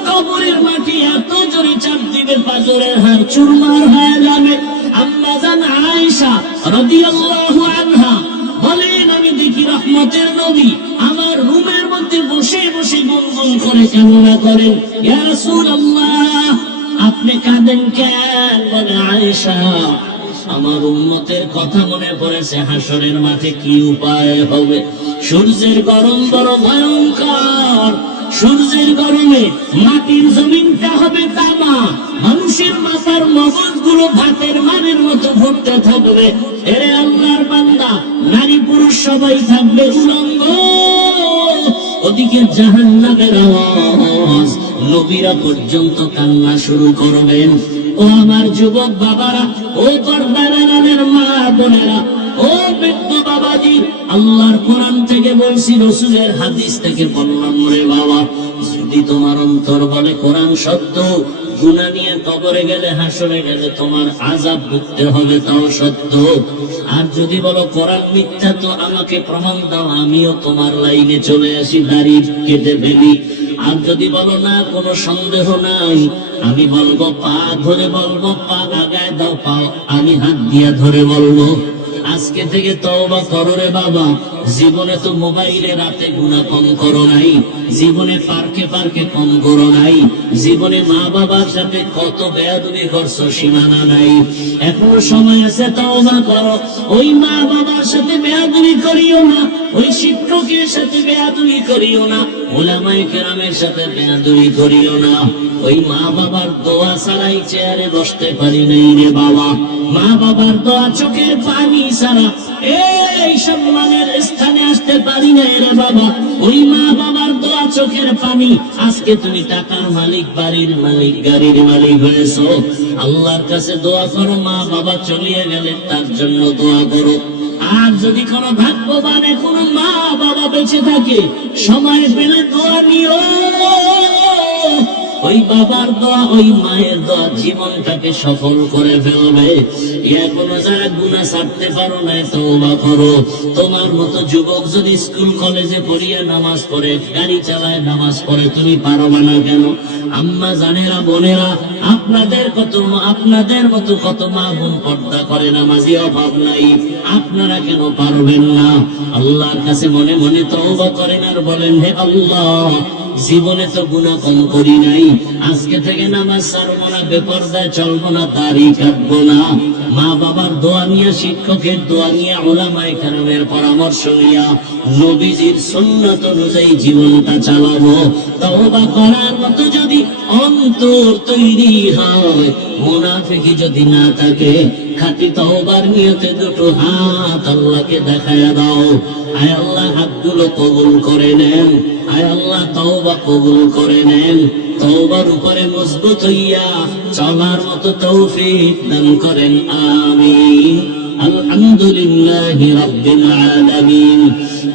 কবরের মাটি এত জোরে চাপ দিবে পাঁজরের হাড় চুরমার হয়ে যাবে। আম্মা জান আয়েশা রাদিয়াল্লাহু আনহা বলেন আমি দেখি রহমতের নবী আমার রুমের মধ্যে বসে বসে গুনগুন করে কান্না করেন, ইয়া রাসূলুল্লাহ আপনি কাঁদেন কেন? বলে আয়েশা আমার উম্মতের কথা মনে পড়েছে, হাসরের মাঠে কি উপায় হবে, সূর্যের গরম বড় ভয়ঙ্কর, সূর্যের গরমে মাটির জমিনটা হবে তামা, মানুষের মাথার মগজগুলো ভাতের মানের মতো ঘুরতে থাকবে। এরে আল্লাহর বান্দা, নারী পুরুষ সবাই থাকবে উলঙ্গ। ওদিকে জাহান্নামের আওয়াজ, নবীরা পর্যন্ত কান্না শুরু করবেন। ও আমার যুবক বাবারা, ও পর্দার আড়ালের মা বোনেরা, ও বৃদ্ধ বাবাজি, আল্লাহর কোরআন থেকে বলছি, রাসূলের হাদিস থেকে বললাম, রে বাবা, যদি তোমার অন্তর বলে কোরআন সত্য, গুনাহ নিয়ে কবরে গেলে, হাসরে গেলে তোমার আযাব ভুগতে হবে, তাও সত্য। আর যদি বলো কোরআন মিথ্যা, তো আমাকে প্রমাণ দাও, আমিও তোমার লাইনে চলে আসি, দাড়ি কেটে ফেলি। আর যদি বলো না, কোনো সন্দেহ নাই, আমি বলবো পা ধরে বলবো, পা আগায় দাও, পাও আমি হাত দিয়া ধরে বলবো। আজকে থেকে তওবা করো রে বাবা। জীবনে তো মোবাইলে রাতে গুনাহ কম করো নাই, জীবনে পার্কে পার্কে কম করো নাই, জীবনে মা বাবার সাথে কত বেয়াদবি করছো সীমানা নাই। এখনো সময় আছে, তওবা করো। ওই মা বাবার সাথে বেয়াদবি করিও না, ওই শিক্ষকের সাথে বেয়াদবি করিও না, উলামায়ে কেরামের সাথে বেয়াদবি করিও না। ওই মা বাবার দোয়া ছাড়াই চেয়ারে বসতে পারি নাই রে বাবা। মা বাবার দোয়া, চোখের পানি ছাড়া এই সম্মানের স্থানে আসতে পারি না রে বাবা। ওই মা বাবার দোয়া, চোখের পানি, আজকে তুমি টাকার মালিক, বাড়ির মালিক, গাড়ির মালিক হয়েছো। আল্লাহর কাছে দোয়া করো, মা বাবা চলিয়ে গেলে তার জন্য দোয়া করো। আর যদি কোনো ভাগ্যবানে কোনো মা বাবা বেঁচে থাকে, সময় পেলে দোয়া নিও। ওই বাবার দোয়া, ওই মায়ের দোয়া জীবনটাকে সফল করে ফেলবে। এখনো যারা গুনাহ ছাড়তে পারো না, তওবা করো। তোমার মতো যুবক যদি স্কুল কলেজে পড়িয়ে নামাজ পড়ে, গাড়ি চালায় নামাজ পড়ে, তুমি পারবা না কেন? আম্মা জানেরা, বোনেরা, আপনাদের মতো কত মা বোন পর্দা করে, নামাজি অভাব নাই, আপনারা কেন পারবেন না? আল্লাহর কাছে মনে মনে তওবা করেন আর বলেন, হে আল্লাহ, জীবনে তো গুনাহ কম করি নাই, আজকে থেকে নামাজ ছাড়বো না, বেপরদায় চলবো না, দাড়ি কাটবো না। মা বাবার দোয়া নিয়ে, শিক্ষকের দোয়া নিয়ে, উলামায়ে কেরামের পরামর্শ নিয়ে, নবীজির সুন্নাত অনুযায়ী জীবনটা চালাবো। তওবা করার মতো যদি অন্তর তৈরি হয়, মুনাফিকি যদি না থাকে, খাঁটি তওবার নিয়তে দুটো হাত আল্লাহকে দেখায়া দাও। আয় আল্লাহ, হাতগুলো কবুল করে নেন। আয় আল্লাহ, তওবা কবুল করে নেন। তওবার উপরে মজবুত হইয়া চলার মতো তৌফিক দান করেন, আমিন। আলহামদুলিল্লাহি রাব্বিল আলামিন,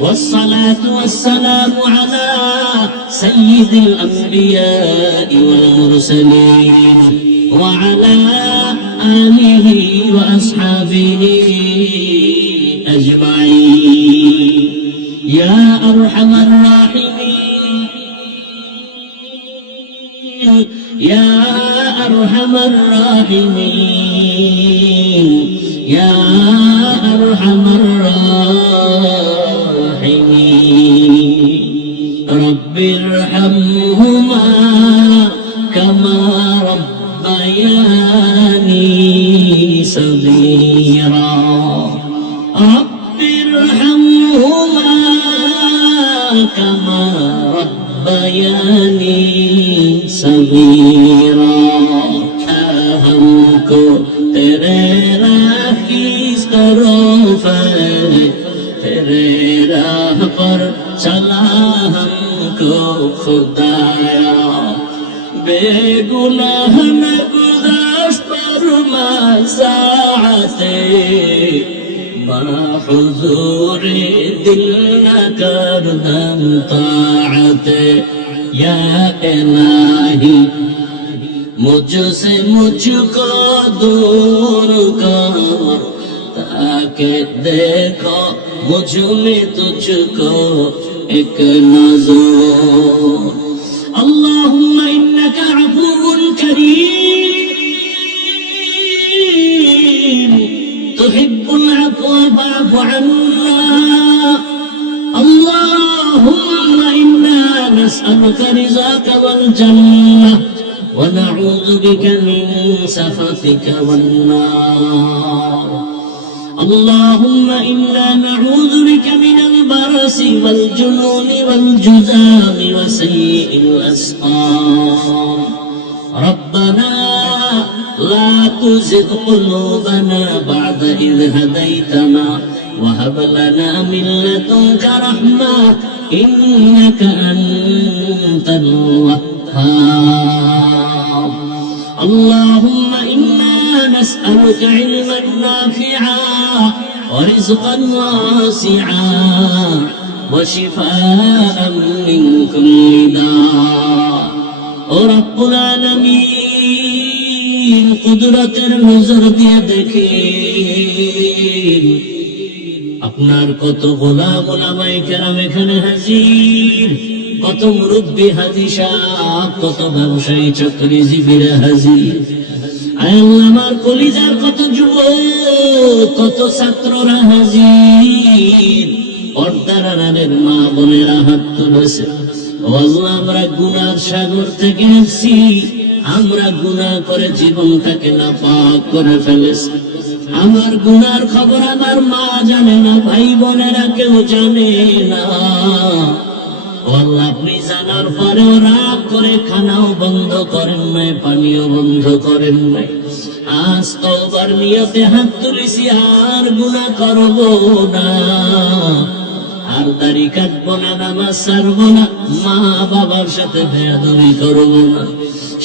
والصلاة والسلام على سيد الأنبياء والمرسلين وعلى آله وأصحابه أجمعين يا أرحم الراحمين يا أرحم الراحمين يا أرحم الراحمين رب ارحمهما كما ربياني صغيرا رب ارحمهما كما ربياني صغيرا हमको तेरे राही तरफ तेरे राह पर चला हमको खुदाया बेगुनाह न गुज़श्त फरमा साअते हुजूर दिल न कर दम ताअते या इलाही मुझसे मुझको दूर कर ताकि देखो मुझ में तुझको एक नज़र अल्लाहुम्मा इन्नका अफ़ूवुन करीम तुहिब्बुल अफ़्वा फ़अफ़ु अन्ना अल्लाहुम्मा इन्ना नस्अलुका रिज़ाका वल जन्नह ونعوذ بك من سخطك والنار اللهم إنا نعوذ بك من البرص والجنون والجذام وسيء الأسقام ربنا لا تزغ قلوبنا بعد إذ هديتنا وهب لنا من لدنك رحمة إنك أنت الوهاب اللهم إنا نسألك علما نافعا ورزقا واسعا وشفاء من كل داء رب العالمين কুদরতের নজর দিয়ে দেখেন আপনার কত গোলাম ওলামায়ে কেরাম এখানে হাজির, কত মুরব্বী হাজী সাহেব, কত ব্যবসায়ী চাকরিজীবীরা হাজির। আয় আল্লাহ আমার কলিজার কত যুবক, কত ছাত্ররা হাজির, পর্দার আড়ালের মা বোনেরা হাত তুলেছে। ও আল্লাহ আমরা গুনার সাগর থেকে এসেছি, আমরা গুনাহ করে জীবনটাকে নাপাক করে ফেলেছি। আমার গুনার খবর আমার মা জানে না, ভাই বোনেরা কেউ জানে না। আল্লাহ আপনি জানার পরেও রাগ করে খানাও বন্ধ করেন নাই, পানিও বন্ধ করেন নাই। আজ তওবার নিয়তে হাত তুলেছি, আর গুনাহ করব না, আর দাড়ি কাটবো না, নামাজ ছাড়বো না, মা বাবার সাথে বেয়াদবি করবো না।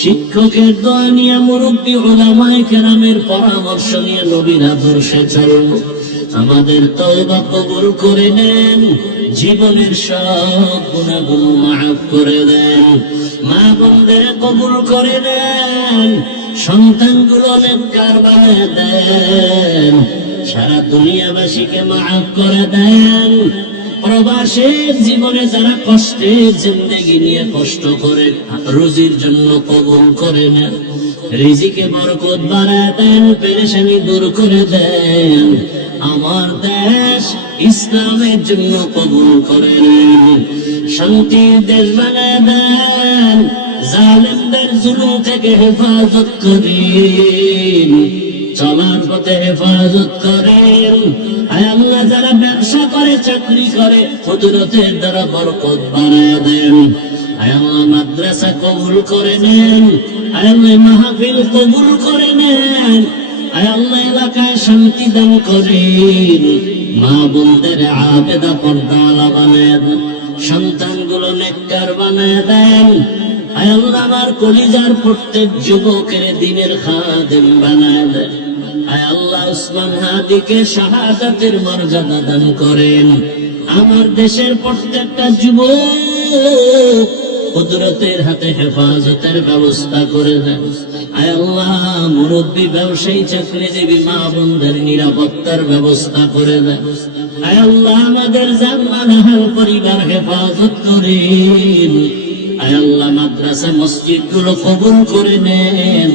শিক্ষকের দোয়া নিয়ে, মুরব্বী উলামায়ে কেরামের পরামর্শ নিয়ে নবীর আদর্শে চলবো। আমাদের তওবা কবুল করে নেন, জীবনের সব গুনাহগুলো মাফ করে দেন, মা বোনদের কবুল করে নেন, সন্তানগুলো নেককার বানিয়ে দেন, সারা দুনিয়াবাসীকে মাফ করে দেন। প্রবাসের জীবনে যারা কষ্টের জিন্দেগি নিয়ে কষ্ট করে রুজির জন্য কবুল করে নেন, রিজিকে বরকত বাড়ায় দেন, পেরেশানি দূর করে দেন। আমার দেশ ইসলামের জন্য কবুল করে নেন, শান্তির দেশ বানায় দেন, জালেমদের জুলুম থেকে হেফাজত করেন, চলার পথে হেফাজত করেন। আয় আল্লাহ যারা ব্যবসা করে, চাকরি করে, কুদরতের দ্বারা বরকত বাড়ায় দেন। আয় আল্লাহ মাদ্রাসা কবুল করে নেন, আয় আল্লাহ মাহফিল কবুল করে নেন, আয় আল্লাহ এলাকায় শান্তি দান করেন, মা বোনদের আবেদা পর্দাওয়ালা বানায় দেন, সন্তানগুলো নেককার বানায় দেন। আয় আল্লাহ আমার কলিজার প্রত্যেক যুবকের দ্বীনের খাদেম বানায় দেন। আয় আল্লাহ উসমান হাদিকে শাহাদাতের মর্যাদা দান করেন। আমার দেশের প্রত্যেকটা যুবক কুদরতের হাতে হেফাজতের ব্যবস্থা করে দেন। আয় আল্লাহ মুরব্বী, ব্যবসায়ী, চাকরিজীবী মা বোনদের নিরাপত্তার ব্যবস্থা করে দেন। আয় আল্লাহ আমাদের জান মাল পরিবার হেফাজত করেন। আয় আল্লাহ মাদ্রাসা মসজিদ গুলো কবুল করে নেন।